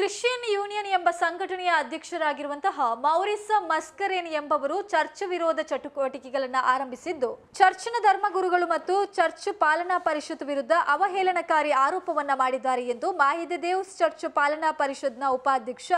Christian union ಎಂಬ ಸಂಘಟನೆಯ ಅಧ್ಯಕ್ಷರಾಗಿರುವಂತಹ ಮೌರಿಸ್ ಮಸ್ಕರೇನ್ ಎಂಬವರು ಚರ್ಚ್ ವಿರೋಧ ಚಟುವಟಿಕೆಗಳನ್ನು ಆರಂಭಿಸಿದ್ದು, ಚರ್ಚ್ನ ಧರ್ಮಗುರುಗಳು ಮತ್ತು ಚರ್ಚ್ ಪಾಲನಾ ಪರಿಷತ್ ವಿರುದ್ಧ ಅವಹೇಳನಕಾರಿ ಆರೋಪವನ್ನ ಮಾಡಿದ್ದಾರೆ ಎಂದು ಮಾಹಿದೆ ದೇವ್ಸ್ ಚರ್ಚ್ ಪಾಲನಾ ಪರಿಷತ್ನ ಉಪಾಧ್ಯಕ್ಷ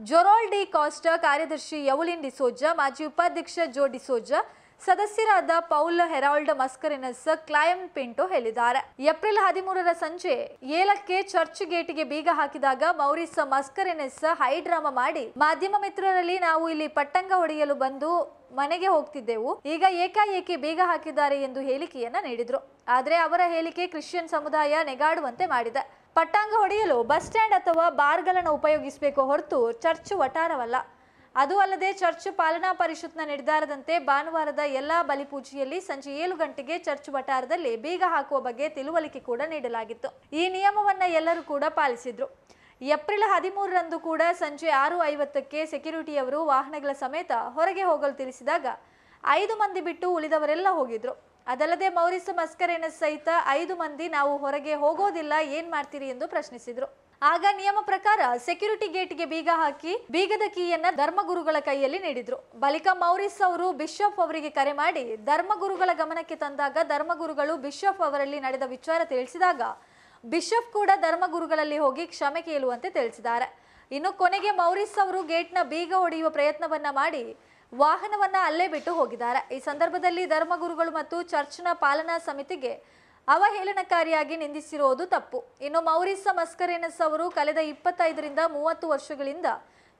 ಜೊರಾಲ್ಡ್ ಡಿ ಕಾಸ್ಟಾ, ಕಾರ್ಯದರ್ಶಿ ಎವುಲಿನ್ ಡಿಸೋಜಾ, ಮಾಜಿ ಉಪಾಧ್ಯಕ್ಷ ಜೋ ಡಿಸೋಜಾ, ಸದಸ್ಯರಾದ ಪೌಲ್ ಹೆರಾಲ್ಡ್ ಮಸ್ಕರೆನಸ್, ಕ್ಲೈಮ್ ಪಿಂಟೋ ಹೇಳಿದ್ದಾರೆ. ಏಪ್ರಿಲ್ 13ರ ಸಂಜೆ 7ಕ್ಕೆ ಚರ್ಚ್ ಗೇಟಿಗೆ ಬೀಗ ಹಾಕಿದಾಗ ಮೌರಿಸ್ ಮಸ್ಕರೆನಸ್ ಹೈಡ್ರಾಮಾ ಮಾಡಿ, ಮಾಧ್ಯಮ ಮಿತ್ರರಲ್ಲಿ ನಾವು ಇಲ್ಲಿ ಪಟ್ಟಂಗ ಹೊಡೆಯಲು ಬಂದು ಮನೆಗೆ ಹೋಗ್ತಿದ್ದೆವು, ಈಗ ಏಕಾಏಕಿ ಬೀಗ ಹಾಕಿದ್ದಾರೆ ಎಂದು ಹೇಳಿಕೆಯನ್ನ ನೀಡಿದ್ರು. ಆದರೆ ಅವರ ಹೇಳಿಕೆ ಕ್ರಿಶ್ಚಿಯನ್ ಸಮುದಾಯ ನೆಗಾಡುವಂತೆ ಮಾಡಿದೆ. ಪಟ್ಟಾಂಗ ಹೊಡೆಯಲು ಬಸ್ ಸ್ಟ್ಯಾಂಡ್ ಅಥವಾ ಬಾರ್ಗಳನ್ನು ಉಪಯೋಗಿಸಬೇಕು ಹೊರತು ಚರ್ಚ್ ವಠಾರವಲ್ಲ. ಅದು ಅಲ್ಲದೆ ಚರ್ಚ್ ಪಾಲನಾ ಪರಿಷತ್ನ ನಿರ್ಧಾರದಂತೆ ಭಾನುವಾರದ ಎಲ್ಲಾ ಬಲಿಪೂಜೆಯಲ್ಲಿ ಸಂಜೆ 7 ಗಂಟೆಗೆ ಚರ್ಚ್ ವಠಾರದಲ್ಲಿ ಬೀಗ ಹಾಕುವ ಬಗ್ಗೆ ತಿಳುವಳಿಕೆ ಕೂಡ ನೀಡಲಾಗಿತ್ತು. ಈ ನಿಯಮವನ್ನ ಎಲ್ಲರೂ ಕೂಡ ಪಾಲಿಸಿದ್ರು. ಏಪ್ರಿಲ್ 13ರಂದು ಕೂಡ ಸಂಜೆ 6:50ಕ್ಕೆ ಸೆಕ್ಯೂರಿಟಿಯವರು ವಾಹನಗಳ ಸಮೇತ ಹೊರಗೆ ಹೋಗಲು ತಿಳಿಸಿದಾಗ 5 ಮಂದಿ ಬಿಟ್ಟು ಉಳಿದವರೆಲ್ಲ ಹೋಗಿದ್ರು. ಅದಲ್ಲದೆ ಮೌರಿಸ್ ಮಸ್ಕರೆನಸ್ ಸಹಿತ 5 ಮಂದಿ ನಾವು ಹೊರಗೆ ಹೋಗೋದಿಲ್ಲ, ಏನ್ ಮಾಡ್ತೀರಿ ಎಂದು ಪ್ರಶ್ನಿಸಿದ್ರು. ಆಗ ನಿಯಮ ಪ್ರಕಾರ ಸೆಕ್ಯೂರಿಟಿ ಗೇಟ್ಗೆ ಬೀಗ ಹಾಕಿ ಬೀಗದ ಕೀಯನ್ನ ಧರ್ಮಗುರುಗಳ ಕೈಯಲ್ಲಿ ನೀಡಿದ್ರು. ಬಳಿಕ ಮೌರಿಸ್ ಅವರು ಬಿಷಪ್ ಅವರಿಗೆ ಕರೆ ಮಾಡಿ ಧರ್ಮಗುರುಗಳ ಗಮನಕ್ಕೆ ತಂದಾಗ ಧರ್ಮಗುರುಗಳು ಬಿಷಪ್ ಅವರಲ್ಲಿ ನಡೆದ ವಿಚಾರ ತಿಳಿಸಿದಾಗ ಬಿಷಪ್ ಕೂಡ ಧರ್ಮಗುರುಗಳಲ್ಲಿ ಹೋಗಿ ಕ್ಷಮೆ ಕೇಳುವಂತೆ ತಿಳಿಸಿದ್ದಾರೆ. ಇನ್ನು ಕೊನೆಗೆ ಮೌರಿಸ್ ಅವರು ಗೇಟ್ನ ಬೀಗ ಹೊಡೆಯುವ ಪ್ರಯತ್ನವನ್ನ ಮಾಡಿ ವಾಹನವನ್ನ ಅಲ್ಲೇ ಬಿಟ್ಟು ಹೋಗಿದ್ದಾರೆ. ಈ ಸಂದರ್ಭದಲ್ಲಿ ಧರ್ಮಗುರುಗಳು ಮತ್ತು ಚರ್ಚ್ನ ಪಾಲನಾ ಸಮಿತಿಗೆ ಅವಹೇಳನಕಾರಿಯಾಗಿ ನಿಂದಿಸಿರುವುದು ತಪ್ಪು. ಇನ್ನು ಮೌರಿಸ್ ಮಸ್ಕರೆನಸ್ ಅವರು ಕಳೆದ 25ರಿಂದ 30 ವರ್ಷಗಳಿಂದ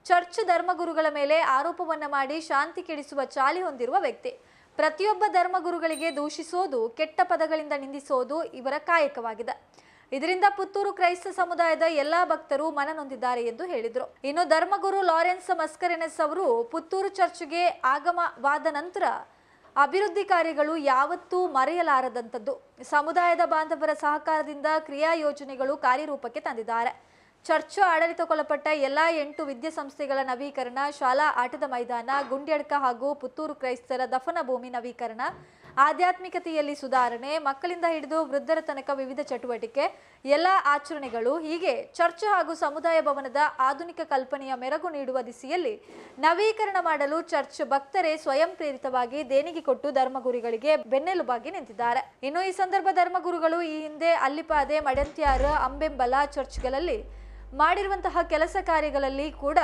ಚರ್ಚ್ ಧರ್ಮಗುರುಗಳ ಮೇಲೆ ಆರೋಪವನ್ನ ಮಾಡಿ ಶಾಂತಿ ಕೆಡಿಸುವ ಚಾಳಿ ಹೊಂದಿರುವ ವ್ಯಕ್ತಿ. ಪ್ರತಿಯೊಬ್ಬ ಧರ್ಮಗುರುಗಳಿಗೆ ದೂಷಿಸೋದು, ಕೆಟ್ಟ ಪದಗಳಿಂದ ನಿಂದಿಸೋದು ಇವರ ಕಾಯಕವಾಗಿದೆ. ಇದರಿಂದ ಪುತ್ತೂರು ಕ್ರೈಸ್ತ ಸಮುದಾಯದ ಎಲ್ಲಾ ಭಕ್ತರು ಮನನೊಂದಿದ್ದಾರೆ ಎಂದು ಹೇಳಿದರು. ಇನ್ನು ಧರ್ಮಗುರು ಲಾರೆನ್ಸ್ ಮಸ್ಕರೆನಸ್ ಅವರು ಪುತ್ತೂರು ಚರ್ಚ್ಗೆ ಆಗಮವಾದ ನಂತರ ಅಭಿವೃದ್ಧಿ ಕಾರ್ಯಗಳು ಯಾವತ್ತೂ ಮರೆಯಲಾರದಂಥದ್ದು. ಸಮುದಾಯದ ಬಾಂಧವರ ಸಹಕಾರದಿಂದ ಕ್ರಿಯಾ ಯೋಜನೆಗಳು ಕಾರ್ಯರೂಪಕ್ಕೆ ತಂದಿದ್ದಾರೆ. ಚರ್ಚ್ ಆಡಳಿತಕ್ಕೊಳಪಟ್ಟ ಎಲ್ಲಾ 8 ವಿದ್ಯಾಸಂಸ್ಥೆಗಳ ನವೀಕರಣ, ಶಾಲಾ ಆಟದ ಮೈದಾನ, ಗುಂಡ್ಯಡ್ಕ ಹಾಗೂ ಪುತ್ತೂರು ಕ್ರೈಸ್ತರ ದಫನ ಭೂಮಿ ನವೀಕರಣ, ಆಧ್ಯಾತ್ಮಿಕತೆಯಲ್ಲಿ ಸುಧಾರಣೆ, ಮಕ್ಕಳಿಂದ ಹಿಡಿದು ವೃದ್ಧರ ತನಕ ವಿವಿಧ ಚಟುವಟಿಕೆ, ಎಲ್ಲ ಆಚರಣೆಗಳು, ಹೀಗೆ ಚರ್ಚ್ ಹಾಗೂ ಸಮುದಾಯ ಭವನದ ಆಧುನಿಕ ಕಲ್ಪನೆಯ ಮೆರುಗು ನೀಡುವ ದಿಸೆಯಲ್ಲಿ ನವೀಕರಣ ಮಾಡಲು ಚರ್ಚ್ ಭಕ್ತರೇ ಸ್ವಯಂ ಪ್ರೇರಿತವಾಗಿ ದೇಣಿಗೆ ಕೊಟ್ಟು ಧರ್ಮಗುರುಗಳಿಗೆ ಬೆನ್ನೆಲುಬಾಗಿ ನಿಂತಿದ್ದಾರೆ. ಇನ್ನು ಈ ಸಂದರ್ಭ ಧರ್ಮಗುರುಗಳು ಈ ಹಿಂದೆ ಅಲ್ಲಿಪಾದೆ, ಮಡಂತ್ಯಾರ, ಅಂಬೆಂಬಲ ಚರ್ಚ್ಗಳಲ್ಲಿ ಮಾಡಿರುವಂತಹ ಕೆಲಸ ಕಾರ್ಯಗಳಲ್ಲಿ ಕೂಡ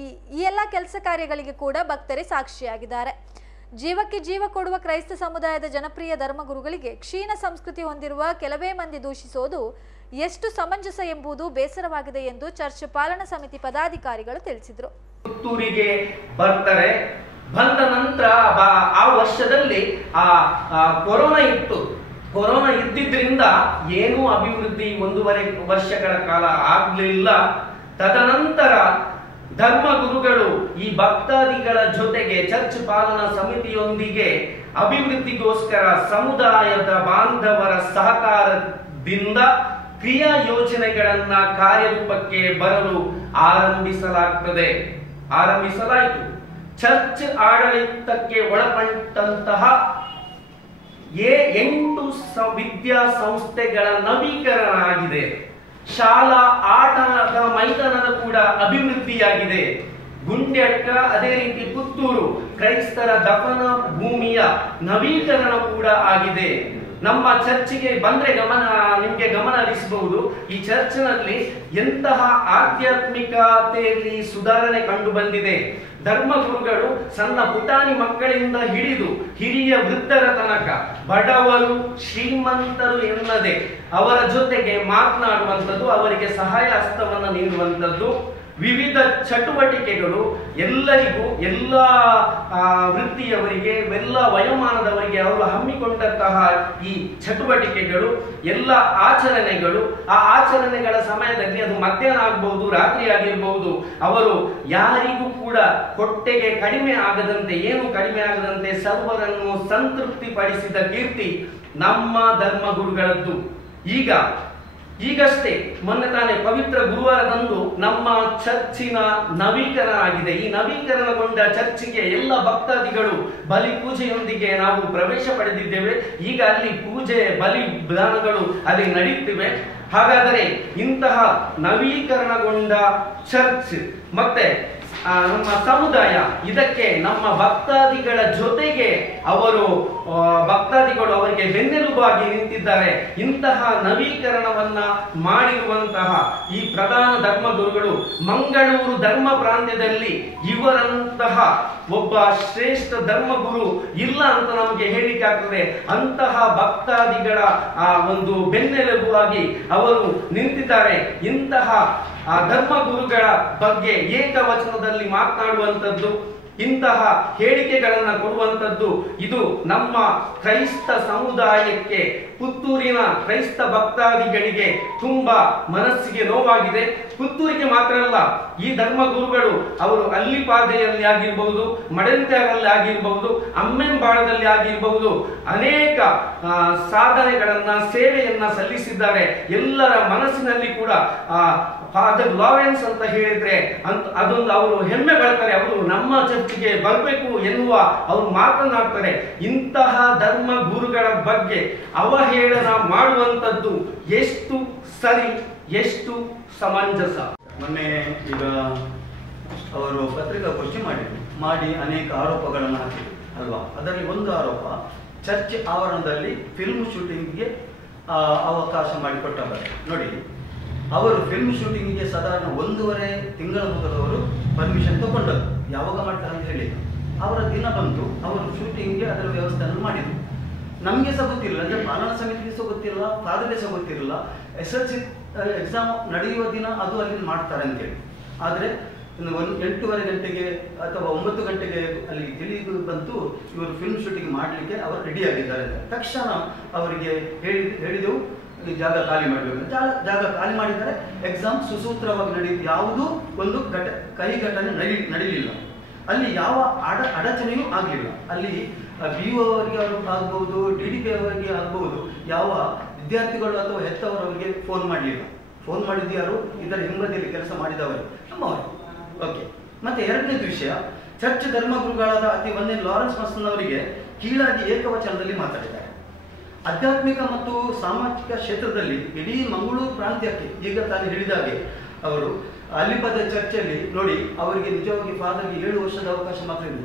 ಈ ಎಲ್ಲ ಕೆಲಸ ಕಾರ್ಯಗಳಿಗೆ ಕೂಡ ಭಕ್ತರೇ ಸಾಕ್ಷಿಯಾಗಿದ್ದಾರೆ. ಜೀವಕ್ಕೆ ಜೀವ ಕೊಡುವ ಕ್ರೈಸ್ತ ಸಮುದಾಯದ ಜನಪ್ರಿಯ ಧರ್ಮಗುರುಗಳಿಗೆ ಕ್ಷೀಣ ಸಂಸ್ಕೃತಿ ಹೊಂದಿರುವ ಕೆಲವೇ ಮಂದಿ ದೂಷಿಸೋದು ಎಷ್ಟು ಸಮಂಜಸ ಎಂಬುದು ಬೇಸರವಾಗಿದೆ ಎಂದು ಚರ್ಚ್ ಪಾಲನಾ ಸಮಿತಿ ಪದಾಧಿಕಾರಿಗಳು ತಿಳಿಸಿದರು. ಪುತ್ತೂರಿಗೆ ಬರ್ತಾರೆ. ಬಂದ ನಂತರ ಆ ವರ್ಷದಲ್ಲಿ ಕೊರೋನಾ ಇತ್ತು. ಕೊರೋನಾ ಇದ್ದಿದ್ರಿಂದ ಏನೂ ಅಭಿವೃದ್ಧಿ 1.5 ವರ್ಷಗಳ ಕಾಲ ಆಗಲಿಲ್ಲ. ತದನಂತರ ಧರ್ಮಗುರುಗಳು ಈ ಭಕ್ತಾದಿಗಳ ಜೊತೆಗೆ ಚರ್ಚ್ ಪಾಲನಾ ಸಮಿತಿಯೊಂದಿಗೆ ಅಭಿವೃದ್ಧಿಗೋಸ್ಕರ ಸಮುದಾಯದ ಬಾಂಧವರ ಸಹಕಾರದಿಂದ ಕ್ರಿಯಾ ಯೋಜನೆಗಳನ್ನ ಕಾರ್ಯರೂಪಕ್ಕೆ ಬರಲು ಆರಂಭಿಸಲಾಯಿತು. ಚರ್ಚ್ ಆಡಳಿತಕ್ಕೆ ಒಳಪಟ್ಟಂತಹ 8 ವಿದ್ಯಾಸಂಸ್ಥೆಗಳ ನವೀಕರಣ ಆಗಿದೆ. ಶಾಲಾ ಆಟದ ಮೈದಾನದ ಕೂಡ ಅಭಿವೃದ್ಧಿಯಾಗಿದೆ. ಗುಂಡ್ಯಡ್ಕ, ಅದೇ ರೀತಿ ಪುತ್ತೂರು ಕ್ರೈಸ್ತರ ದಫನ ಭೂಮಿಯ ನವೀಕರಣ ಕೂಡ ಆಗಿದೆ. ನಮ್ಮ ಚರ್ಚ್ಗೆ ಬಂದ್ರೆ ನಿಮ್ಗೆ ಗಮನ ಹರಿಸಬಹುದು. ಈ ಚರ್ಚ್ನಲ್ಲಿ ಎಂತಹ ಆಧ್ಯಾತ್ಮಿಕತೆಯಲ್ಲಿ ಸುಧಾರಣೆ ಕಂಡು ಬಂದಿದೆ. ಧರ್ಮಗುರುಗಳು ಸಣ್ಣ ಪುಟಾಣಿ ಮಕ್ಕಳಿಂದ ಹಿಡಿದು ಹಿರಿಯ ವೃದ್ಧರ ತನಕ, ಬಡವರು ಶ್ರೀಮಂತರು ಎನ್ನದೆ ಅವರ ಜೊತೆಗೆ ಮಾತನಾಡುವಂಥದ್ದು, ಅವರಿಗೆ ಸಹಾಯ ಹಸ್ತವನ್ನು ನೀಡುವಂಥದ್ದು, ವಿವಿಧ ಚಟುವಟಿಕೆಗಳು ಎಲ್ಲರಿಗೂ, ಎಲ್ಲ ವೃತ್ತಿಯವರಿಗೆ, ಎಲ್ಲ ವಯೋಮಾನದವರಿಗೆ ಅವರು ಹಮ್ಮಿಕೊಂಡಂತಹ ಈ ಚಟುವಟಿಕೆಗಳು, ಎಲ್ಲ ಆಚರಣೆಗಳು, ಆ ಆಚರಣೆಗಳ ಸಮಯದಲ್ಲಿ ಅದು ಮಧ್ಯಾಹ್ನ ಆಗಬಹುದು, ರಾತ್ರಿ ಆಗಿರಬಹುದು, ಅವರು ಯಾರಿಗೂ ಕೂಡ ಹೊಟ್ಟೆಗೆ ಕಡಿಮೆ ಆಗದಂತೆ, ಏನು ಕಡಿಮೆ ಆಗದಂತೆ ಸರ್ವರನ್ನು ಸಂತೃಪ್ತಿ ಪಡಿಸಿದ ಕೀರ್ತಿ ನಮ್ಮ ಧರ್ಮಗುರುಗಳದ್ದು. ಈಗಷ್ಟೇ ಮೊನ್ನೆ ತಾನೇ ಪವಿತ್ರ ಗುರುವಾರದಂದು ನಮ್ಮ ಚರ್ಚಿನ ನವೀಕರಣ ಆಗಿದೆ. ಈ ನವೀಕರಣಗೊಂಡ ಚರ್ಚಿಗೆ ಎಲ್ಲ ಭಕ್ತಾದಿಗಳು ಬಲಿ ಪೂಜೆಯೊಂದಿಗೆ ನಾವು ಪ್ರವೇಶ ಪಡೆದಿದ್ದೇವೆ. ಈಗ ಅಲ್ಲಿ ಪೂಜೆ ಬಲಿ ವಿಧಾನಗಳು ಅಲ್ಲಿ ನಡೆಯುತ್ತಿವೆ. ಹಾಗಾದರೆ ಇಂತಹ ನವೀಕರಣಗೊಂಡ ಚರ್ಚ್ ಮತ್ತೆ ನಮ್ಮ ಸಮುದಾಯ, ಇದಕ್ಕೆ ನಮ್ಮ ಭಕ್ತಾದಿಗಳ ಜೊತೆಗೆ ಭಕ್ತಾದಿಗಳು ಅವರಿಗೆ ಬೆನ್ನೆಲುಬಾಗಿ ನಿಂತಿದ್ದಾರೆ. ಇಂತಹ ನವೀಕರಣವನ್ನ ಮಾಡಿರುವಂತಹ ಈ ಪ್ರಧಾನ ಧರ್ಮಗುರುಗಳು ಮಂಗಳೂರು ಧರ್ಮ ಪ್ರಾಂತ್ಯದಲ್ಲಿ ಇವರಂತಹ ಒಬ್ಬ ಶ್ರೇಷ್ಠ ಧರ್ಮಗುರು ಇಲ್ಲ ಅಂತ ನಮಗೆ ಹೇಳಿಕೆ ಆಗ್ತದೆ. ಅಂತಹ ಭಕ್ತಾದಿಗಳ ಒಂದು ಬೆನ್ನೆಲುಬಾಗಿ ಅವರು ನಿಂತಿದ್ದಾರೆ. ಇಂತಹ ಧರ್ಮಗುರುಗಳ ಬಗ್ಗೆ ಏಕವಚನದಲ್ಲಿ ಮಾತನಾಡುವಂಥದ್ದು, ಇಂತಹ ಹೇಳಿಕೆಗಳನ್ನ ಕೊಡುವಂಥದ್ದು ಇದು ನಮ್ಮ ಕ್ರೈಸ್ತ ಸಮುದಾಯಕ್ಕೆ, ಪುತ್ತೂರಿನ ಕ್ರೈಸ್ತ ಭಕ್ತಾದಿಗಳಿಗೆ ತುಂಬಾ ಮನಸ್ಸಿಗೆ ನೋವಾಗಿದೆ. ಪುತ್ತೂರಿಗೆ ಮಾತ್ರ ಅಲ್ಲ, ಈ ಧರ್ಮಗುರುಗಳು ಅವರು ಅಲ್ಲಿಪಾದೆಯಲ್ಲಿ ಆಗಿರಬಹುದು, ಮಡೆಂತ್ಯಾರಲ್ಲಿ ಆಗಿರಬಹುದು, ಅಮ್ಮೆಂಬಾಳದಲ್ಲಿ ಆಗಿರಬಹುದು, ಅನೇಕ ಸಾಧನೆಗಳನ್ನ ಸೇವೆಯನ್ನ ಸಲ್ಲಿಸಿದ್ದಾರೆ. ಎಲ್ಲರ ಮನಸ್ಸಿನಲ್ಲಿ ಕೂಡ ಫಾದರ್ ಲಾರೆನ್ಸ್ ಅಂತ ಹೇಳಿದ್ರೆ ಅದೊಂದು ಅವರು ಹೆಮ್ಮೆ ಪಡ್ತಾರೆ. ಅವರು ನಮ್ಮ ಚರ್ಚಿಗೆ ಬರಬೇಕು ಎನ್ನುವ ಅವರು ಮಾತನಾಡ್ತಾರೆ. ಇಂತಹ ಧರ್ಮ ಗುರುಗಳ ಬಗ್ಗೆ ಅವಹೇಳನ ಮಾಡುವಂತದ್ದು ಎಷ್ಟು ಸರಿ, ಎಷ್ಟು ಸಮಂಜಸ? ಮೊನ್ನೆ ಈಗ ಅವರು ಪತ್ರಿಕಾಗೋಷ್ಠಿ ಮಾಡಿ ಅನೇಕ ಆರೋಪಗಳನ್ನು ಹಾಕಿದರು ಅಲ್ವಾ. ಅದರಲ್ಲಿ ಒಂದು ಆರೋಪ, ಚರ್ಚ್ ಆವರಣದಲ್ಲಿ ಫಿಲ್ಮ್ ಶೂಟಿಂಗ್ಗೆ ಅವಕಾಶ ಮಾಡಿಕೊಟ್ಟವರು. ನೋಡಿ, ಅವರು ಫಿಲ್ಮ್ ಶೂಟಿಂಗಿಗೆ ಸಾಧಾರಣ 1.5 ತಿಂಗಳ ಮೊದಲವರು ಪರ್ಮಿಷನ್ ತಗೊಂಡರು. ಯಾವಾಗ ಮಾಡ್ತಾರೆ ಅಂತ ಹೇಳಿ ಅವರ ದಿನ ಬಂತು, ಅವರು ಶೂಟಿಂಗ್ಗೆ ಅದರ ವ್ಯವಸ್ಥೆಯನ್ನು ಮಾಡಿದರು. ನಮಗೆ ಸಹ ಗೊತ್ತಿಲ್ಲ, ಅಂದರೆ ಪಾಲನಾ ಸಮಿತಿಗೆ ಸಹ ಗೊತ್ತಿಲ್ಲ, ಫಾದರ್ಗೆ ಸಹ ಗೊತ್ತಿರಲಿಲ್ಲ. SSLC ಎಕ್ಸಾಮ್ ನಡೆಯುವ ದಿನ ಅದು ಅಲ್ಲಿ ಮಾಡ್ತಾರೆ ಅಂತೇಳಿ. ಆದರೆ 8:30 ಗಂಟೆಗೆ ಅಥವಾ 9 ಗಂಟೆಗೆ ಅಲ್ಲಿ ತಿಳಿದು ಬಂತು ಇವರು ಫಿಲ್ಮ್ ಶೂಟಿಂಗ್ ಮಾಡಲಿಕ್ಕೆ ಅವರು ರೆಡಿ ಆಗಿದ್ದಾರೆ. ತಕ್ಷಣ ಅವರಿಗೆ ಹೇಳಿದೆವು ಜಾಗ ಖಾಲಿ ಮಾಡಬೇಕು. ಜಾಗ ಖಾಲಿ ಮಾಡಿದ್ದಾರೆ. ಎಕ್ಸಾಮ್ ಸುಸೂತ್ರವಾಗಿ ನಡೆಯಿತು. ಯಾವುದೂ ಒಂದು ಕಹಿ ಘಟನೆ ನಡೀಲಿಲ್ಲ. ಅಲ್ಲಿ ಯಾವ ಅಡಚಣೆಯೂ ಆಗಲಿಲ್ಲ. ಅಲ್ಲಿ BO ಅವರಿಗೆ ಆಗ್ಬಹುದು, DDP ಅವರಿಗೆ ಆಗ್ಬಹುದು, ಯಾವ ವಿದ್ಯಾರ್ಥಿಗಳು ಅಥವಾ ಹೆತ್ತವರವರಿಗೆ ಫೋನ್ ಮಾಡಲಿಲ್ಲ. ಫೋನ್ ಮಾಡಿದ್ದು ಯಾರು? ಇದರ ಹಿಂಬದಿಯಲ್ಲಿ ಕೆಲಸ ಮಾಡಿದವರು, ನಮ್ಮವರು. ಓಕೆ. ಮತ್ತೆ ಎರಡನೇದು ವಿಷಯ, ಚರ್ಚ್ ಧರ್ಮಗುರುಗಳಾದ ಅತಿ ಒಂದೇ ಲಾರೆನ್ಸ್ ಮಸ್ಸನ್ ಅವರಿಗೆ ಕೀಳಾಗಿ ಏಕವಚನದಲ್ಲಿ ಮಾತಾಡಿದ್ದಾರೆ. ಆಧ್ಯಾತ್ಮಿಕ ಮತ್ತು ಸಾಮಾಜಿಕ ಕ್ಷೇತ್ರದಲ್ಲಿ ಇಡೀ ಮಂಗಳೂರು ಪ್ರಾಂತ್ಯಕ್ಕೆ ಈಗ ತಾನು ಹೇಳಿದಾಗೆ ಅವರು ಅಲ್ಲಿಪಾದ ಚರ್ಚಲ್ಲಿ ನೋಡಿ, ಅವರಿಗೆ ನಿಜವಾಗಿ ಫಾದರ್ಗೆ 7 ವರ್ಷದ ಅವಕಾಶ ಮಾತ್ರ ಇದೆ.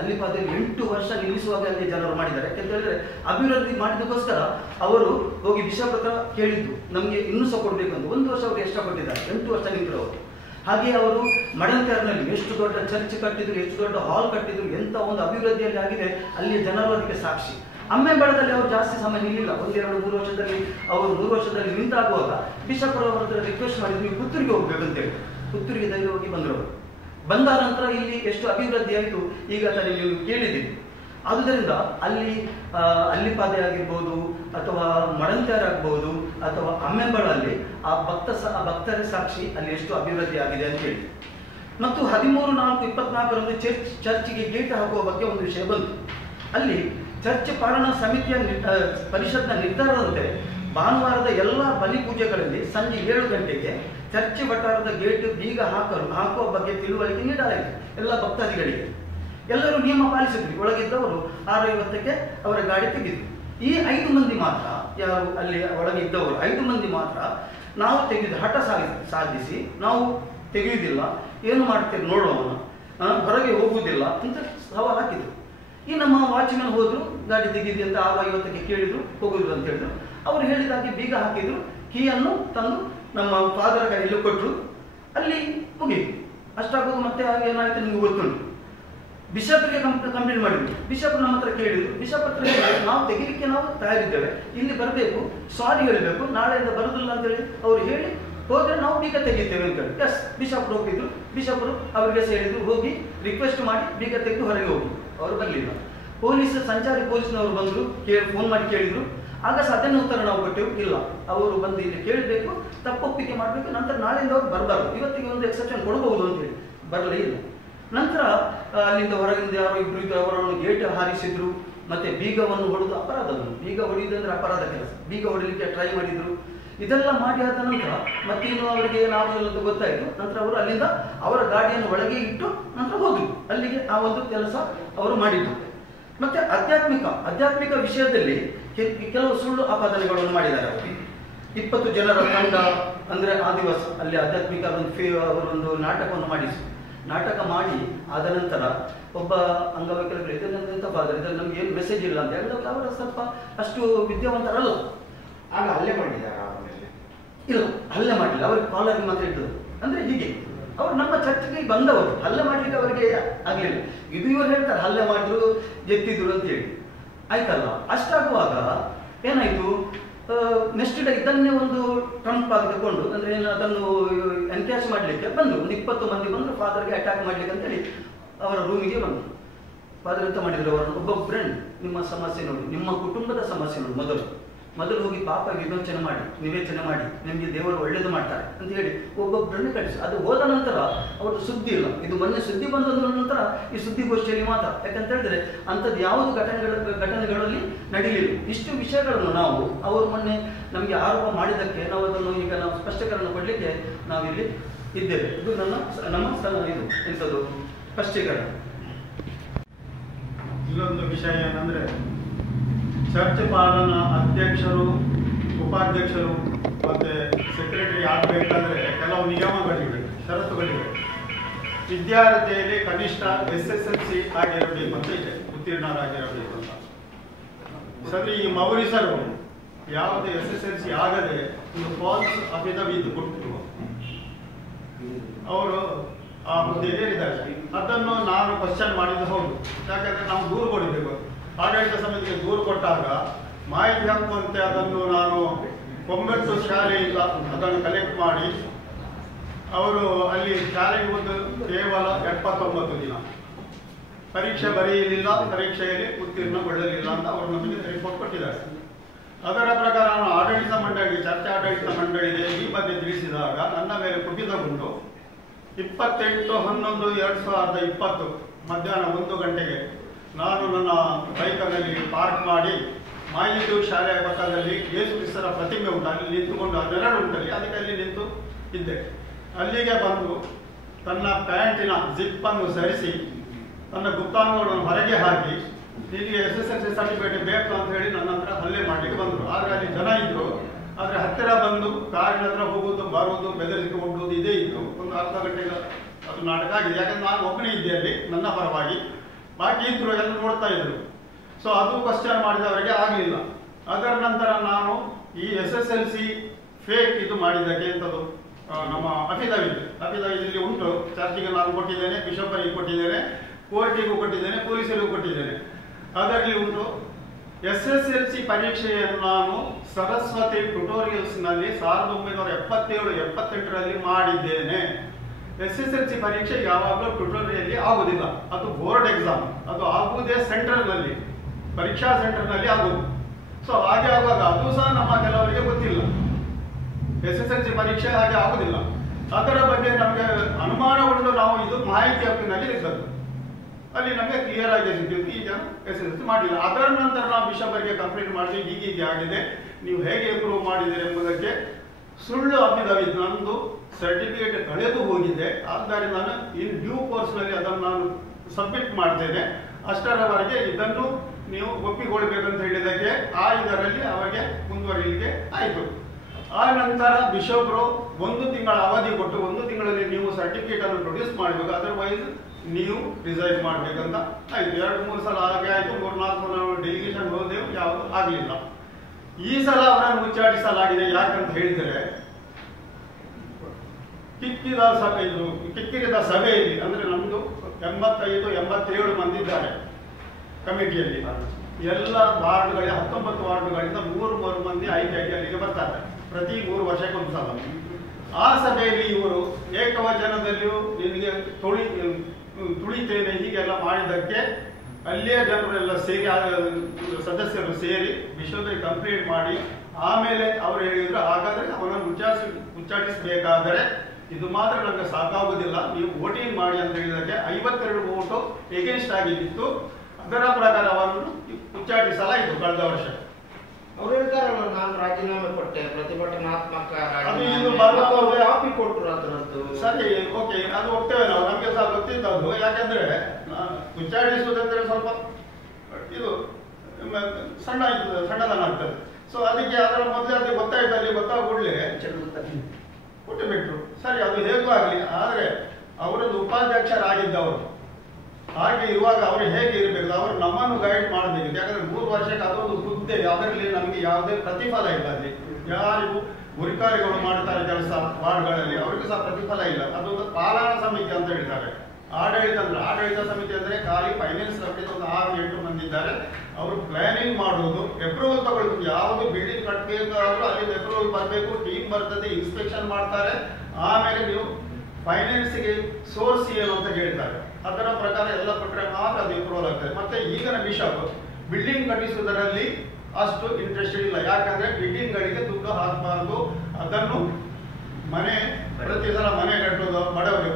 ಅಲ್ಲಿಪಾದಲ್ಲಿ 8 ವರ್ಷ ನಿಲ್ಲಿಸುವಾಗ ಅಲ್ಲಿ ಜನರು ಮಾಡಿದ್ದಾರೆ. ಯಾಕಂತ ಹೇಳಿದ್ರೆ ಅಭಿವೃದ್ಧಿ ಮಾಡಿದಕ್ಕೋಸ್ಕರ ಅವರು ಹೋಗಿ ಬಿಷಪ್ ಹತ್ರ ಕೇಳಿದ್ದು ನಮಗೆ ಇನ್ನೂ ಸಹ ಕೊಡಬೇಕು ಅಂತ. 1 ವರ್ಷ ಅವರು ಇಷ್ಟಪಟ್ಟಿದ್ದಾರೆ, 8 ವರ್ಷ ನಿಂತರು ಅವರು. ಹಾಗೆ ಅವರು ಮಡಂತ್ಯಾರ್ನಲ್ಲಿ ಎಷ್ಟು ದೊಡ್ಡ ಚರ್ಚ್ ಕಟ್ಟಿದ್ರು, ಎಷ್ಟು ದೊಡ್ಡ ಹಾಲ್ ಕಟ್ಟಿದ್ರು, ಎಂಥ ಒಂದು ಅಭಿವೃದ್ಧಿಯಲ್ಲಿ ಆಗಿದೆ, ಅಲ್ಲಿ ಜನರು ಅದಕ್ಕೆ ಸಾಕ್ಷಿ. ಅಮ್ಮೆಂಬಳದಲ್ಲಿ ಅವರು ಜಾಸ್ತಿ ಸಮಯ ನಿಲ್ಲಿಲ್ಲ. 1, 2, 3 ವರ್ಷದಲ್ಲಿ ಅವರು 3 ವರ್ಷದಲ್ಲಿ ನಿಂತಾಗುವಾಗ ಬಿಷಪ್ ಅವರ ರಿಕ್ವೆಸ್ಟ್ ಮಾಡಿದ್ರು, ನೀವು ಪುತ್ತೂರಿಗೆ ಹೋಗ್ಬೇಕು ಅಂತೇಳಿ. ಪುತ್ತೂರಿಗೆ ಧೈರ್ಯವಾಗಿ ಬಂದರು. ಬಂದ ನಂತರ ಇಲ್ಲಿ ಎಷ್ಟು ಅಭಿವೃದ್ಧಿ ಆಯಿತು ಈಗ ತಾನೇ ನೀವು ಕೇಳಿದ್ದೀರಿ. ಆದುದರಿಂದ ಅಲ್ಲಿ ಅಲ್ಲಿಪಾದೆ ಆಗಿರ್ಬೋದು ಅಥವಾ ಮಡಂತ್ಯಾರ ಆಗ್ಬೋದು ಅಥವಾ ಅಮ್ಮೆಂಬಳಲ್ಲಿ ಆ ಭಕ್ತರ ಸಾಕ್ಷಿ ಅಲ್ಲಿ ಎಷ್ಟು ಅಭಿವೃದ್ಧಿ ಆಗಿದೆ ಅಂತ ಹೇಳಿ. ಮತ್ತು 13/4/24 ಚರ್ಚಿಗೆ ಗೇಟ್ ಹಾಕುವ ಬಗ್ಗೆ ಒಂದು ವಿಷಯ ಬಂತು. ಅಲ್ಲಿ ಚರ್ಚ್ ಪಾಲನಾ ಸಮಿತಿಯ ಪರಿಷತ್ನ ನಿರ್ಧಾರದಂತೆ ಭಾನುವಾರದ ಎಲ್ಲ ಬಲಿ ಪೂಜೆಗಳಲ್ಲಿ ಸಂಜೆ 7 ಗಂಟೆಗೆ ಚರ್ಚ್ ವಠಾರದ ಗೇಟ್ ಬೀಗ ಹಾಕುವ ಬಗ್ಗೆ ತಿಳುವಳಿಕೆ ನೀಡಲಾಯಿತು ಎಲ್ಲ ಭಕ್ತಾದಿಗಳಿಗೆ. ಎಲ್ಲರೂ ನಿಯಮ ಪಾಲಿಸಿದ್ರು. ಒಳಗಿದ್ದವರು 6:50ಕ್ಕೆ ಅವರ ಗಾಡಿ ತೆಗೆದ್ರು. ಈ 5 ಮಂದಿ ಮಾತ್ರ, ಯಾರು ಅಲ್ಲಿ ಒಳಗೆ ಇದ್ದವರು 5 ಮಂದಿ ಮಾತ್ರ, ನಾವು ತೆಗೆದು ಹಠ ಸಾಧಿಸಿ ನಾವು ತೆಗೆಯುವುದಿಲ್ಲ, ಏನು ಮಾಡ್ತೇವೆ ನೋಡೋಣ, ಹೊರಗೆ ಹೋಗುವುದಿಲ್ಲ ಅಂತ ಸವಾಲು ಹಾಕಿದ್ರು. ಈ ನಮ್ಮ ವಾಚ್ಮೆನ್ ಹೋದ್ರು, ಗಾಡಿ ತೆಗೆದಿ ಅಂತ 6:50ಕ್ಕೆ ಕೇಳಿದ್ರು, ಹೋಗುದ್ರು ಅಂತ ಹೇಳಿದ್ರು. ಅವರು ಹೇಳಿದಾಗೆ ಬೀಗ ಹಾಕಿದ್ರು, ಕೀಯನ್ನು ತಂದು ನಮ್ಮ ಫಾದರ್ ಕೈಯಲ್ಲಿ ಕೊಟ್ಟರು. ಅಲ್ಲಿ ಮುಗಿತು. ಅಷ್ಟಾಗುವ ಮತ್ತೆ ಏನಾಯ್ತು ನಿಮ್ಗೆ ಗೊತ್ತುಂಟು. ಬಿಷಪ್ಗೆ ಕಂಪ್ಲೇಂಟ್ ಮಾಡಿದ್ರು. ಬಿಷಪ್ ನಮ್ಮ ಹತ್ರ ಕೇಳಿದ್ರು. ಬಿಷಪ್ ಹತ್ರ ನಾವು ತೆಗಿಲಿಕ್ಕೆ ನಾವು ತಯಾರಿದ್ದೇವೆ, ಇಲ್ಲಿ ಬರಬೇಕು, ಸಾರಿ ಹೇಳಬೇಕು, ನಾಳೆಯಿಂದ ಬರುದಿಲ್ಲ ಅಂತೇಳಿ ಅವ್ರು ಹೇಳಿ ಹೋದ್ರೆ ನಾವು ಬೀಗ ತೆಗಿತೇವೆ ಅಂತ ಹೇಳಿ. ಎಸ್, ಬಿಷಪ್ ಹೋಗಿದ್ರು. ಬಿಷಪ್ರು ಅವರಿಗೆ ಹೇಳಿದ್ರು, ಹೋಗಿ ರಿಕ್ವೆಸ್ಟ್ ಮಾಡಿ ಬೀಗ ತೆಗೆದು ಹೊರಗೆ ಹೋಗಿ. ಅವರು ಬರಲಿಲ್ಲ. ಸಂಚಾರಿ ಪೊಲೀಸ್ನವರು ಬಂದರು, ಫೋನ್ ಮಾಡಿ ಕೇಳಿದ್ರು. ಆಗ ಅದನ್ನು ಉತ್ತರ ನಾವು ಕೊಟ್ಟೆವು, ಇಲ್ಲ ಅವರು ಬಂದು ಇಲ್ಲಿ ಕೇಳಬೇಕು, ತಪ್ಪೊಪ್ಪಿಗೆ ಮಾಡಬೇಕು, ನಂತರ ನಾಳೆಯಿಂದ ಅವ್ರು ಬರಬಾರ್ದು, ಇವತ್ತಿಗೆ ಒಂದು ಎಕ್ಸೆಪ್ಷನ್ ಕೊಡಬಹುದು ಅಂತೇಳಿ. ಬರಲೇ ಇಲ್ಲ. ನಂತರ ಅಲ್ಲಿಂದ ಹೊರಗಿಂದ ಯಾರೋ ಇಬ್ಬರು ಅವರನ್ನು ಗೇಟ್ ಹಾರಿಸಿದ್ರು. ಮತ್ತೆ ಬೀಗವನ್ನು ಹೊಡೆದು ಅಪರಾಧ. ಬೀಗ ಹೊಡೆಯುವುದಂದ್ರೆ ಅಪರಾಧ ಕೆಲಸ. ಬೀಗ ಹೊಡಿಲಿಕ್ಕೆ ಟ್ರೈ ಮಾಡಿದ್ರು. ಇದೆಲ್ಲ ಮಾಡಿ ಆದ ನಂತರ ಮತ್ತೆ ಇನ್ನು ಅವರಿಗೆ ಏನಾಗುವುದಿಲ್ಲ ಗೊತ್ತಾಯಿತು. ನಂತರ ಅವರು ಅಲ್ಲಿಂದ ಅವರ ಗಾಡಿಯನ್ನು ಒಳಗೆ ಇಟ್ಟು ನಂತರ ಹೋದ್ರು. ಅಲ್ಲಿಗೆ ಆ ಒಂದು ಕೆಲಸ ಅವರು ಮಾಡಿದ್ರು. ಮತ್ತೆ ಆಧ್ಯಾತ್ಮಿಕ ವಿಷಯದಲ್ಲಿ ಕೆಲವು ಸುಳ್ಳು ಆಪಾದನೆಗಳನ್ನು ಮಾಡಿದ್ದಾರೆ ಅವರು. 20 ಜನರ ತಂಡ ಅಂದ್ರೆ ಆ ದಿವಸ ಅಲ್ಲಿ ಆಧ್ಯಾತ್ಮಿಕ ಅವರೊಂದು ನಾಟಕವನ್ನು ನಾಟಕ ಮಾಡಿ ಆದ ನಂತರ ಒಬ್ಬ ಅಂಗವೈಕಲ್ಯಗಳು ಇದರಿಂದ ಫಾದರ್ ಇದರಲ್ಲಿ ನಮ್ಗೆ ಏನು ಮೆಸೇಜ್ ಇಲ್ಲ ಅಂತ ಹೇಳಿದಾಗ ಅವರು ಸ್ವಲ್ಪ ಅಷ್ಟು ವಿದ್ಯಾವಂತರಲ್ಲ. ಆಗ ಹಲ್ಲೆ ಮಾಡಿದ್ದಾರೆ ಅವರ ಮೇಲೆ? ಇಲ್ಲ, ಹಲ್ಲೆ ಮಾಡಲಿಲ್ಲ. ಅವ್ರಿಗೆ ಕಾಲರ್ ಮಾತ್ರ ಇಟ್ಟರು. ಅಂದ್ರೆ ಹೀಗೆ ಅವರು ನಮ್ಮ ಚರ್ಚ್ಗೆ ಬಂದವರು, ಹಲ್ಲೆ ಮಾಡ್ಲಿಕ್ಕೆ ಅವರಿಗೆ ಆಗ್ಲಿಲ್ಲ. ಇದು ಇವರು ಹೇಳ್ತಾರೆ ಹಲ್ಲೆ ಮಾಡಿದ್ರು ಎತ್ತಿದ್ರು ಅಂತ ಹೇಳಿ, ಆಯ್ತಲ್ಲ. ಅಷ್ಟಾಗುವಾಗ ಏನಾಯ್ತು, ನೆಕ್ಸ್ಟ್ ಡೇ ಇದನ್ನೇ ಒಂದು ಟ್ರಂಪ್ ಆಗಿ ತಗೊಂಡು ಅಂದ್ರೆ ಅದನ್ನು ಎನ್ಕ್ಯಾಶ್ ಮಾಡಲಿಕ್ಕೆ ಬಂದರು. ಒಂದು 20 ಮಂದಿ ಬಂದರು ಫಾದರ್ಗೆ ಅಟ್ಯಾಕ್ ಮಾಡ್ಲಿಕ್ಕೆ ಅಂತೇಳಿ ಅವರ ರೂಮಿಗೆ ಬಂದರು. ಫಾದರ್ ಎಂತ ಮಾಡಿದ್ರು, ಅವರನ್ನು ಒಬ್ಬೊಬ್ಬರನ್ನು ನಿಮ್ಮ ಸಮಸ್ಯೆ ನೋಡಿ, ನಿಮ್ಮ ಕುಟುಂಬದ ಸಮಸ್ಯೆ ನೋಡಿ, ಮೊದಲು ಹೋಗಿ ಪಾಪ ವಿವೇಚನೆ ಮಾಡಿ ನಿಮಗೆ ದೇವರು ಒಳ್ಳೇದು ಮಾಡ್ತಾರೆ ಅಂತ ಹೇಳಿ ಒಬ್ಬೊಬ್ಬರನ್ನೇ ಕಳಿಸಿ. ಅದು ಹೋದ ನಂತರ ಅವ್ರದ್ದು ಸುದ್ದಿ ಇಲ್ಲ. ಇದು ಮೊನ್ನೆ ಸುದ್ದಿ ಬಂದ ನಂತರ ಈ ಸುದ್ದಿಗೋಷ್ಠಿಯಲ್ಲಿ ಮಾತ್ರ, ಯಾಕಂತ ಹೇಳಿದ್ರೆ ಅಂಥದ್ದು ಯಾವುದು ಘಟನೆಗಳಲ್ಲಿ ನಡೀಲಿಲ್ಲ. ಇಷ್ಟು ವಿಷಯಗಳನ್ನು ನಾವು ಅವರು ಮೊನ್ನೆ ನಮಗೆ ಆರೋಪ ಮಾಡಿದ್ದಕ್ಕೆ ನಾವು ಅದನ್ನು ಈಗ ನಾವು ಸ್ಪಷ್ಟೀಕರಣ ಕೊಡಲಿಕ್ಕೆ ನಾವಿಲ್ಲಿ ಇದ್ದೇವೆ. ಇದು ನಮ್ಮ ಇದು ಎಂಥದ್ದು ಸ್ಪಷ್ಟೀಕರಣ. ಇಲ್ಲೊಂದು ವಿಷಯ ಏನಂದ್ರೆ, ಚರ್ಚ್ ಪಾಲನಾ ಅಧ್ಯಕ್ಷರು, ಉಪಾಧ್ಯಕ್ಷರು ಮತ್ತೆ ಸೆಕ್ರೆಟರಿ ಆಗಬೇಕಾದ್ರೆ ಕೆಲವು ನಿಯಮಗಳಿವೆ, ಷರತ್ತುಗಳಿವೆ. ವಿದ್ಯಾರ್ಥಿಯಲ್ಲಿ ಕನಿಷ್ಠ SSLC ಆಗಿರಬೇಕು ಅಂತ ಇದೆ, ಉತ್ತೀರ್ಣರಾಗಿರಬೇಕು ಅಂತ. ಸರಿ, ಈ ಮೌರಿಸರು ಯಾವುದೇ SSLC ಆಗದೆ ಒಂದು ಫಾಲ್ಸ್ ಅಫಿಡವಿಟ್ ಕೊಟ್ಟರು. ಅವರು ಆ ಹುದ್ದೆಗೆ ಇದ್ದಾರೆ. ಅದನ್ನು ನಾನು ಕ್ವಶನ್ ಮಾಡಿದ್ದು ಹೌದು. ಯಾಕಂದ್ರೆ ನಾವು ದೂರು ಕೊಡಬೇಕು. ಆಡಳಿತ ಸಮಿತಿಗೆ ದೂರು ಕೊಟ್ಟಾಗ ಮಾಹಿತಿ ಹಕ್ಕು ಅಂತ ಅದನ್ನು ನಾನು ಕೊಂಬೆಟ್ಟು ಶಾಲೆಯಿಂದ ಅದನ್ನು ಕಲೆಕ್ಟ್ ಮಾಡಿ ಅವರು ಅಲ್ಲಿ ಶಾಲೆಗೆ ಬಂದು ಕೇವಲ 79 ದಿನ ಪರೀಕ್ಷೆ ಬರೆಯಲಿಲ್ಲ, ಪರೀಕ್ಷೆಯಲ್ಲಿ ಉತ್ತೀರ್ಣಗೊಳ್ಳಲಿಲ್ಲ ಅಂತ ಅವರು ನಮಗೆ ರಿಪೋರ್ಟ್ ಕೊಟ್ಟಿದ್ದಾರೆ. ಅದರ ಪ್ರಕಾರ ನಾನು ಆಡಳಿತ ಮಂಡಳಿಗೆ, ಚರ್ಚೆ ಆಡಳಿತ ಮಂಡಳಿಗೆ ಈ ಬಗ್ಗೆ ತಿಳಿಸಿದಾಗ ನನ್ನ ಮೇಲೆ ಕುಪಿತಗೊಂಡು 28/11/2020 ಮಧ್ಯಾಹ್ನ 1 ಗಂಟೆಗೆ ನಾನು ನನ್ನ ಬೈಕಲ್ಲಿ ಪಾರ್ಕ್ ಮಾಡಿ ಮಾಯಿದು ಶಾಲೆಯ ಪಕ್ಕದಲ್ಲಿ ಯೇಸು ಕ್ರಿಸ್ತರ ಪ್ರತಿಮೆ ಉಂಟು, ಅಲ್ಲಿ ನಿಂತುಕೊಂಡು ಅದೆರಡು ಉಂಟಲ್ಲಿ, ಅದಕ್ಕೆ ಅಲ್ಲಿ ನಿಂತು ಇದ್ದೆ. ಅಲ್ಲಿಗೆ ಬಂದು ತನ್ನ ಪ್ಯಾಂಟಿನ ಜಿಪ್ಪನ್ನು ಸರಿಸಿ ತನ್ನ ಗುಪ್ತಾಂಗಗಳನ್ನು ಹೊರಗೆ ಹಾಕಿ ನಿನಗೆ SSLC ಸರ್ಟಿಫಿಕೇಟ್ ಬೇಕು ಅಂತ ಹೇಳಿ ನನ್ನ ಹತ್ರ ಹಲ್ಲೆ ಮಾಡಲಿಕ್ಕೆ ಬಂದರು. ಆದರೆ ಅಲ್ಲಿ ಜನ ಇದ್ರು. ಆದರೆ ಹತ್ತಿರ ಬಂದು ಕಾರಿನ ಹತ್ರ ಹೋಗುವುದು ಬರುವುದು ಬೆದರಿಕೆ ಕೊಡುವುದು ಇದೇ ಇತ್ತು. ಒಂದು ಅರ್ಧ ಗಂಟೆಗೆ ಅದು ನಾಟಕ ಆಗಿದೆ. ಯಾಕಂದ್ರೆ ನಾನು ಒಬ್ಬನೇ ಇದ್ದೆ ಅಲ್ಲಿ, ನನ್ನ ಪರವಾಗಿ ಬಾಕಿ ಇದ್ರು, ಎಲ್ಲ ನೋಡ್ತಾ ಇದ್ರು. ಸೊ ಅದು ಕ್ವಶನ್ ಮಾಡಿದವರಿಗೆ ಆಗಲಿಲ್ಲ. ಅದರ ನಂತರ ನಾನು ಈ SSLC ಫೇಕ್ ಇದು ಮಾಡಿದ್ದಕ್ಕೆ ಎಂಥದ್ದು ನಮ್ಮ ಅಫಿಡವಿಟ್ ಇಲ್ಲಿ ಉಂಟು. ಚರ್ಚಿಗೆ ನಾನು ಕೊಟ್ಟಿದ್ದೇನೆ, ಬಿಷಪರಿಗೆ ಕೊಟ್ಟಿದ್ದೇನೆ, ಕೋರ್ಟಿಗೂ ಕೊಟ್ಟಿದ್ದೇನೆ, ಪೊಲೀಸರಿಗೂ ಕೊಟ್ಟಿದ್ದೇನೆ. ಅದರಲ್ಲಿ ಉಂಟು SSLC ಪರೀಕ್ಷೆಯನ್ನು ನಾನು ಸರಸ್ವತಿ ಟ್ಯುಟೋರಿಯಲ್ಸ್ನಲ್ಲಿ 1977-78ರಲ್ಲಿ ಮಾಡಿದ್ದೇನೆ. SSLC ಪರೀಕ್ಷೆ ಯಾವಾಗಲೂ ಟ್ಯುಟೋರಿಯಲ್ಲಿ ಆಗುವುದಿಲ್ಲ, ಅದು ಬೋರ್ಡ್ ಎಕ್ಸಾಮ್. ಅದು ಆಗುವುದೇ ಸೆಂಟರ್ನಲ್ಲಿ, ಪರೀಕ್ಷಾ ಸೆಂಟರ್ನಲ್ಲಿ ಆಗುವುದು. ಸೊ ಹಾಗೆ ಆಗುವಾಗ ಅದು ಸಹ ನಮ್ಮ ಕೆಲವರಿಗೆ ಗೊತ್ತಿಲ್ಲ. SSLC ಪರೀಕ್ಷೆ ಹಾಗೆ ಆಗುವುದಿಲ್ಲ. ಅದರ ಬಗ್ಗೆ ನಮಗೆ ಅನುಮಾನಗೊಂಡು ನಾವು ಇದು ಮಾಹಿತಿ ಹಕ್ಕಿನಲ್ಲಿ ಇದ್ದದ್ದು. ಅಲ್ಲಿ ನಮಗೆ ಕ್ಲಿಯರ್ ಆಗಿ ಸಿಕ್ಕಿದ್ದು ಈ ಜನ SSLC ಮಾಡಿಲ್ಲ. ಅದರ ನಂತರ ನಾವು ಬಿಷಪರಿಗೆ ಕಂಪ್ಲೇಂಟ್ ಮಾಡಿದ್ವಿ, ಹೀಗೆ ಆಗಿದೆ, ನೀವು ಹೇಗೆ ಪ್ರೂವ್ ಮಾಡಿದ್ದೀರಿ ಎಂಬುದಕ್ಕೆ ಸುಳ್ಳು ಅಫಿಡವಿಟ್, ನಂದು ಸರ್ಟಿಫಿಕೇಟ್ ಕಳೆದು ಹೋಗಿದೆ, ಆದ್ದರಿಂದ ನಾನು ಇನ್ ಡ್ಯೂ ಕೋರ್ಸ್ನಲ್ಲಿ ಅದನ್ನು ನಾನು ಸಬ್ಮಿಟ್ ಮಾಡ್ತೇನೆ, ಅಷ್ಟರವರೆಗೆ ಇದನ್ನು ನೀವು ಒಪ್ಪಿಕೊಳ್ಬೇಕಂತ ಹೇಳಿದ್ದಕ್ಕೆ ಆ ಇದರಲ್ಲಿ ಅವರಿಗೆ ಮುಂದುವರಿಲಿಕ್ಕೆ ಆಯಿತು. ಆ ನಂತರ ಬಿಷಪ್ರು 1 ತಿಂಗಳ ಅವಧಿ ಕೊಟ್ಟು 1 ತಿಂಗಳಲ್ಲಿ ನೀವು ಸರ್ಟಿಫಿಕೇಟ್ ಅನ್ನು ಪ್ರೊಡ್ಯೂಸ್ ಮಾಡಬೇಕು, ಅದರ್ವೈಸ್ ನೀವು ರಿಸೈನ್ ಮಾಡಬೇಕಂತ ಆಯ್ತು. 2-3 ಸಲ ಹಾಗೆ ಆಯಿತು. 3-4 ಸಲ ಡೆಲಿಗೇಷನ್ ಹೋದೆವು, ಯಾವುದು ಆಗಲಿಲ್ಲ. ಈ ಸಲ ಅವರನ್ನು ಉಚ್ಚಾಟಿಸಲಾಗಿದೆ. ಯಾಕಂತ ಹೇಳಿದರೆ ಕಿಕ್ಕಿರಿದ ಸಭೆಯಲ್ಲಿ, ಅಂದ್ರೆ ನಮ್ದು 85-87 ಮಂದಿ ಇದ್ದಾರೆ ಕಮಿಟಿಯಲ್ಲಿ. ಎಲ್ಲ ವಾರ್ಡ್ಗಳಿಗೆ 19 ವಾರ್ಡ್ಗಳಿಂದ 3 ಮಂದಿ ಆಯ್ಕೆಯಾಗಿ ಅಲ್ಲಿಗೆ ಬರ್ತಾರೆ ಪ್ರತಿ 3 ವರ್ಷಕ್ಕೊಂದು ಸಲ. ಆ ಸಭೆಯಲ್ಲಿ ಇವರು ಏಕವಚನದಲ್ಲಿಯೂ ನಿನಗೆ ತುಳಿತೇನೆ ಹೀಗೆಲ್ಲ ಮಾಡಿದ್ದಕ್ಕೆ ಅಲ್ಲಿಯೇ ಜನರೆಲ್ಲ ಸೇರಿ, ಸದಸ್ಯರು ಸೇರಿ ಬಿಷಪ್ರಿಗೆ ಕಂಪ್ಲೇಂಟ್ ಮಾಡಿ ಆಮೇಲೆ ಅವರು ಹೇಳಿದ್ರು, ಹಾಗಾದ್ರೆ ಅವನನ್ನು ಉಚ್ಚಾಟಿಸಬೇಕಾದರೆ ಇದು ಮಾತ್ರ ನಮಗೆ ಸಾಕಾಗುವುದಿಲ್ಲ, ನೀವು ವೋಟಿಂಗ್ ಮಾಡಿ ಅಂತ ಹೇಳಿದಕ್ಕೆ 52 ವೋಟು ಎಗೇನ್ಸ್ಟ್ ಆಗಿ ಬಿತ್ತು. ಅದರ ಪ್ರಕಾರ ಅವರನ್ನು ಉಚ್ಚಾಟಿಸಲಾಯಿತು ಕಳೆದ ವರ್ಷ. ಅವ್ರು ಹೇಳ್ತಾರಲ್ಲ, ನಾನು ರಾಜೀನಾಮೆ ಕೊಟ್ಟೆ, ಪ್ರತಿಭಟನಾತ್ಮಕ ಅದು ಇದು ಬರಲ್ಲ. ಕಾಪಿ ಕೊಟ್ಟರು ಅದರದ್ದು. ಸರಿ, ಓಕೆ, ಅದು ಹೋಗ್ತೇವೆ ನಾವು. ನಮಗೆ ಸಹ ಗೊತ್ತಿದ್ದದ್ದು. ಯಾಕಂದ್ರೆ ಉಚ್ಚಾರಿಸುವುದಂದ್ರೆ ಸ್ವಲ್ಪ ಇದು ಸಣ್ಣದನ್ನಾಗ್ತದೆ. ಸೊ ಅದಕ್ಕೆ ಅದರ ಮೊದಲೇ ಅದಕ್ಕೆ ಗೊತ್ತಾಗ್ಬಿಡ್ಲಿ ಕೊಟ್ಟು ಬಿಟ್ರು. ಸರಿ, ಅದು ಹೇಗೂ ಆಗಲಿ. ಆದರೆ ಅವರದ್ದು ಉಪಾಧ್ಯಕ್ಷರಾಗಿದ್ದವರು ಹಾಗೆ ಇರುವಾಗ ಅವರು ಹೇಗೆ ಇರಬೇಕು, ಅವರು ನಮ್ಮನ್ನು ಗೈಡ್ ಮಾಡಬೇಕು. ಯಾಕಂದ್ರೆ 3 ವರ್ಷಕ್ಕೆ ಅದೊಂದು ಹುದ್ದೆ, ಅದರಲ್ಲಿ ನಮಗೆ ಯಾವುದೇ ಪ್ರತಿಫಲ ಇಲ್ಲ. ಅಲ್ಲಿ ಯಾರಿಗೂ ಗುರಿಕಾರಿಗಳು ಮಾಡ್ತಾರೆ ಕೆಲಸ ವಾರ್ಡ್ಗಳಲ್ಲಿ, ಅವರಿಗೂ ಸಹ ಪ್ರತಿಫಲ ಇಲ್ಲ. ಅದೊಂದು ಪಾಲನಾ ಸಮಿತಿ ಅಂತ ಹೇಳ್ತಾರೆ. ಆಡಳಿತ ಸಮಿತಿ ಅಂದ್ರೆ ಖಾಲಿ ಫೈನಾನ್ಸ್ ಒಂದು 6-8 ಮಂದಿ ಇದ್ದಾರೆ. ಅವರು ಪ್ಲಾನಿಂಗ್ ಮಾಡುವುದು, ಅಪ್ರೂವಲ್ ತಗೊಳ್ಬೇಕು. ಯಾವುದು ಬಿಲ್ಡಿಂಗ್ ಕಟ್ಟಬೇಕಾದ್ರೂ ಅಲ್ಲಿ ಅಪ್ರೂವಲ್ ಬರಬೇಕು, ಟೀಮ್ ಬರ್ತದೆ, ಇನ್ಸ್ಪೆಕ್ಷನ್ ಮಾಡ್ತಾರೆ. ಆಮೇಲೆ ನೀವು ಫೈನಾನ್ಸ್ಗೆ ಸೋರ್ಸ್ ಏನು ಅಂತ ಹೇಳ್ತಾರೆ. ಅದರ ಪ್ರಕಾರ ಎಲ್ಲ ಕೊಟ್ಟರೆ ಮಾತ್ರ ಅದು ಅಪ್ರೂವಲ್ ಆಗ್ತದೆ. ಮತ್ತೆ ಈಗಿನ ಬಿಷಪ್ ಬಿಲ್ಡಿಂಗ್ ಕಟ್ಟಿಸುವುದರಲ್ಲಿ ಅಷ್ಟು ಇಂಟ್ರೆಸ್ಟೆಡ್ ಇಲ್ಲ. ಯಾಕಂದ್ರೆ ಬಿಲ್ಡಿಂಗ್ಗಳಿಗೆ ದುಡ್ಡು ಹಾಕಬಾರ್ದು. ಅದನ್ನು ಪ್ರತಿ ಸಲ ಮನೆ ಕಟ್ಟುವುದು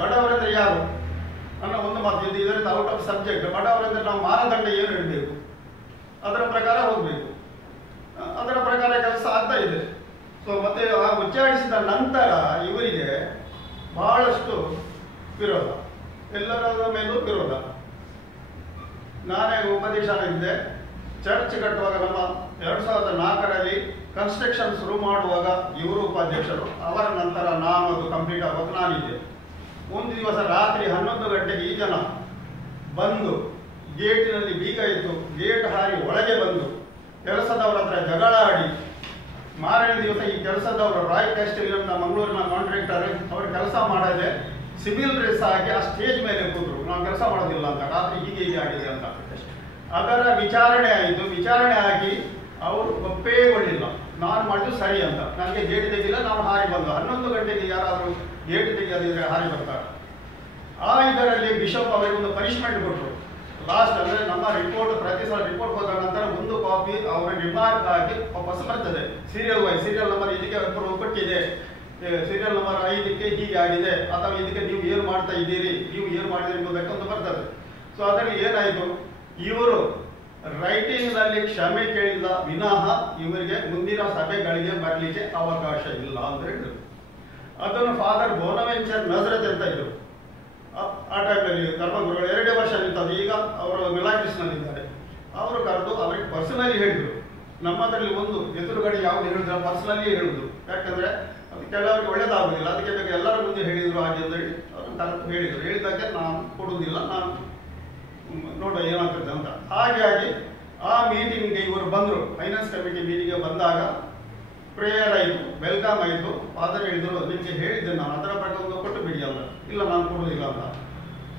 ಬಡವರಂದ್ರೆ ಯಾರು ಅನ್ನೋ ಒಂದು ಮಾತು ಇದೆ. ಇದರಿಂದ ಔಟ್ ಆಫ್ ಸಬ್ಜೆಕ್ಟ್. ಬಡವರಂದ್ರೆ ನಾವು ಮಾನದಂಡ ಏನು ಇಡಬೇಕು, ಅದರ ಪ್ರಕಾರ ಹೋಗ್ಬೇಕು. ಅದರ ಪ್ರಕಾರ ಕೆಲಸ ಆಗ್ತಾ ಇದೆ. ಸೊ ಮತ್ತೆ ಆ ಉಚ್ಚಾರಿಸಿದ ನಂತರ ಇವರಿಗೆ ಬಹಳಷ್ಟು ವಿರೋಧ, ಎಲ್ಲರ ಮೇಲೂ ವಿರೋಧ. ನಾನೇ ಉಪದೇಶನಿದ್ದೆ. ಚರ್ಚ್ ಕಟ್ಟುವಾಗ ನಮ್ಮ 2004ರಲ್ಲಿ ಕನ್ಸ್ಟ್ರಕ್ಷನ್ ಶುರು ಮಾಡುವಾಗ ಇವರು ಉಪಾಧ್ಯಕ್ಷರು. ಅವರ ನಂತರ ನಾನು ಅದು ಕಂಪ್ಲೀಟ್ ಆಗುವಾಗ ನಾನಿದ್ದೆ. ಒಂದು ದಿವಸ ರಾತ್ರಿ 11 ಗಂಟೆಗೆ ಈ ಜನ ಬಂದು ಗೇಟಿನಲ್ಲಿ ಬೀಗ ಇತ್ತು, ಗೇಟ್ ಹಾರಿ ಒಳಗೆ ಬಂದು ಕೆಲಸದವರ ಹತ್ರ ಜಗಳ ಆಡಿ, ಮಾರನೇ ದಿವಸ ಈ ಕೆಲಸದವರು ರಾಯ್ ಕ್ಯಾಸ್ಟಲ್ ಅಂತ ಮಂಗಳೂರಿನ ಕಾಂಟ್ರಾಕ್ಟರ್ ಅವರು ಕೆಲಸ ಮಾಡದೆ ಸಿವಿಲ್ ಡ್ರೆಸ್ ಹಾಕಿ ಆ ಸ್ಟೇಜ್ ಮೇಲೆ ಕೂತರು, ನಾವು ಕೆಲಸ ಮಾಡೋದಿಲ್ಲ ಅಂತ, ರಾತ್ರಿ ಹೀಗೆ ಆಗಿದೆ ಅಂತ. ಅದರ ವಿಚಾರಣೆ ಆಯಿತು. ವಿಚಾರಣೆ ಆಗಿ ಅವರು ಒಪ್ಪೇಗೊಳ್ಳಿಲ್ಲ, ನಾನು ಮಾಡಿದ್ದು ಸರಿ ಅಂತ. ನನಗೆ ಗೇಟ್ ತೆಗಿಲ್ಲ, ನಾವು ಹಾರಿ ಬಂದು 11 ಗಂಟೆಗೆ ಯಾರಾದರೂ ಗೇಟ್ ತೆಗೆಯದಿದ್ರೆ ಹಾರಿ ಬರ್ತಾರೆ. ಇದರಲ್ಲಿ ಬಿಷಪ್ ಅವರಿಗೆ ಒಂದು ಪನಿಷ್ಮೆಂಟ್ ಕೊಟ್ಟರು. ಲಾಸ್ಟ್ ಅಂದ್ರೆ ನಮ್ಮ ರಿಪೋರ್ಟ್ ಪ್ರತಿ ಸಲ ರಿಪೋರ್ಟ್ ಹೋದ ನಂತರ ಒಂದು ಕಾಪಿ ಅವರ ರಿಮಾರ್ಕ್ ಹಾಕಿ ವಾಪಸ್ ಬರ್ತದೆ. ಸೀರಿಯಲ್ ನಂಬರ್ ಇದಕ್ಕೆ ಕೊಟ್ಟಿದೆ, ಸೀರಿಯಲ್ ನಂಬರ್ 5ಕ್ಕೆ ಹೀಗೆ ಆಗಿದೆ, ಅಥವಾ ಇದಕ್ಕೆ ನೀವು ಏನು ಮಾಡ್ತಾ ಇದ್ದೀರಿ, ನೀವು ಏನು ಮಾಡಿದಿರಿ ಎಂಬುದಕ್ಕೆ ಒಂದು ಬರ್ತದೆ. ಸೊ ಅದರಲ್ಲಿ ಏನಾಯಿತು, ಇವರು ರೈಟಿಂಗ್ ನಲ್ಲಿ ಕ್ಷಮೆ ಕೇಳಿದ ವಿನಃ ಇವರಿಗೆ ಮುಂದಿನ ಸಭೆಗಳಿಗೆ ಬರಲಿಕ್ಕೆ ಅವಕಾಶ ಇಲ್ಲ ಅಂತ ಹೇಳಿದ್ರು. ಅದನ್ನು ಫಾದರ್ ಬೋನವೆಂಚರ್ ನಜರತ್ ಅಂತ ಇದ್ರು. ಆ ಟೈಮಲ್ಲಿ ಧರ್ಮಗುರುಗಳು 2 ವರ್ಷ ನಿಂತದ್ದು. ಈಗ ಅವರು ಮಿಲಾಕ್ರಿಸ್ನಲ್ಲಿದ್ದಾರೆ. ಅವರು ಕರೆದು ಅವರಿಗೆ ಪರ್ಸನಲಿ ಹೇಳಿದ್ರು. ನಮ್ಮದರಲ್ಲಿ ಒಂದು ಎದುರುಗಡೆ ಯಾವ್ದು ಹೇಳಿದ್ರೆ ಪರ್ಸನಲಿ ಹೇಳುದು. ಯಾಕಂದ್ರೆ ಅದು ಕೆಲವರಿಗೆ ಒಳ್ಳೇದಾಗುದಿಲ್ಲ, ಅದಕ್ಕೆ ಬೇಕು ಎಲ್ಲರ ಮುಂದೆ ಹೇಳಿದ್ರು ಹಾಗೆ ಅಂತ ಹೇಳಿ ಅವರು ಕರೆದು ಹೇಳಿದ್ರು. ಹೇಳಿದ್ದಕ್ಕೆ ನಾನು ಕೊಡುವುದಿಲ್ಲ, ನಾನು ನೋಡುವ ಏನಾಗ್ತದೆ ಅಂತ. ಹಾಗಾಗಿ ಆ ಮೀಟಿಂಗ್ಗೆ ಇವರು ಬಂದರು. ಫೈನಾನ್ಸ್ ಕಮಿಟಿ ಮೀಟಿಂಗ್ಗೆ ಬಂದಾಗ ಪ್ರೇಯರ್ ಆಯಿತು, ವೆಲ್ಕಮ್ ಆಯಿತು. ಫಾದರ್ ಹೇಳಿದ್ರು, ನಿಮಗೆ ಹೇಳಿದ್ದೆ ನಾನು, ಅದರ ಪ್ರಕಾರ ಒಂದು ಕೊಟ್ಟು ಬಿಡಿ ಅಂತ. ಇಲ್ಲ, ನಾನು ಕೊಡುವುದಿಲ್ಲ ಅಂತ.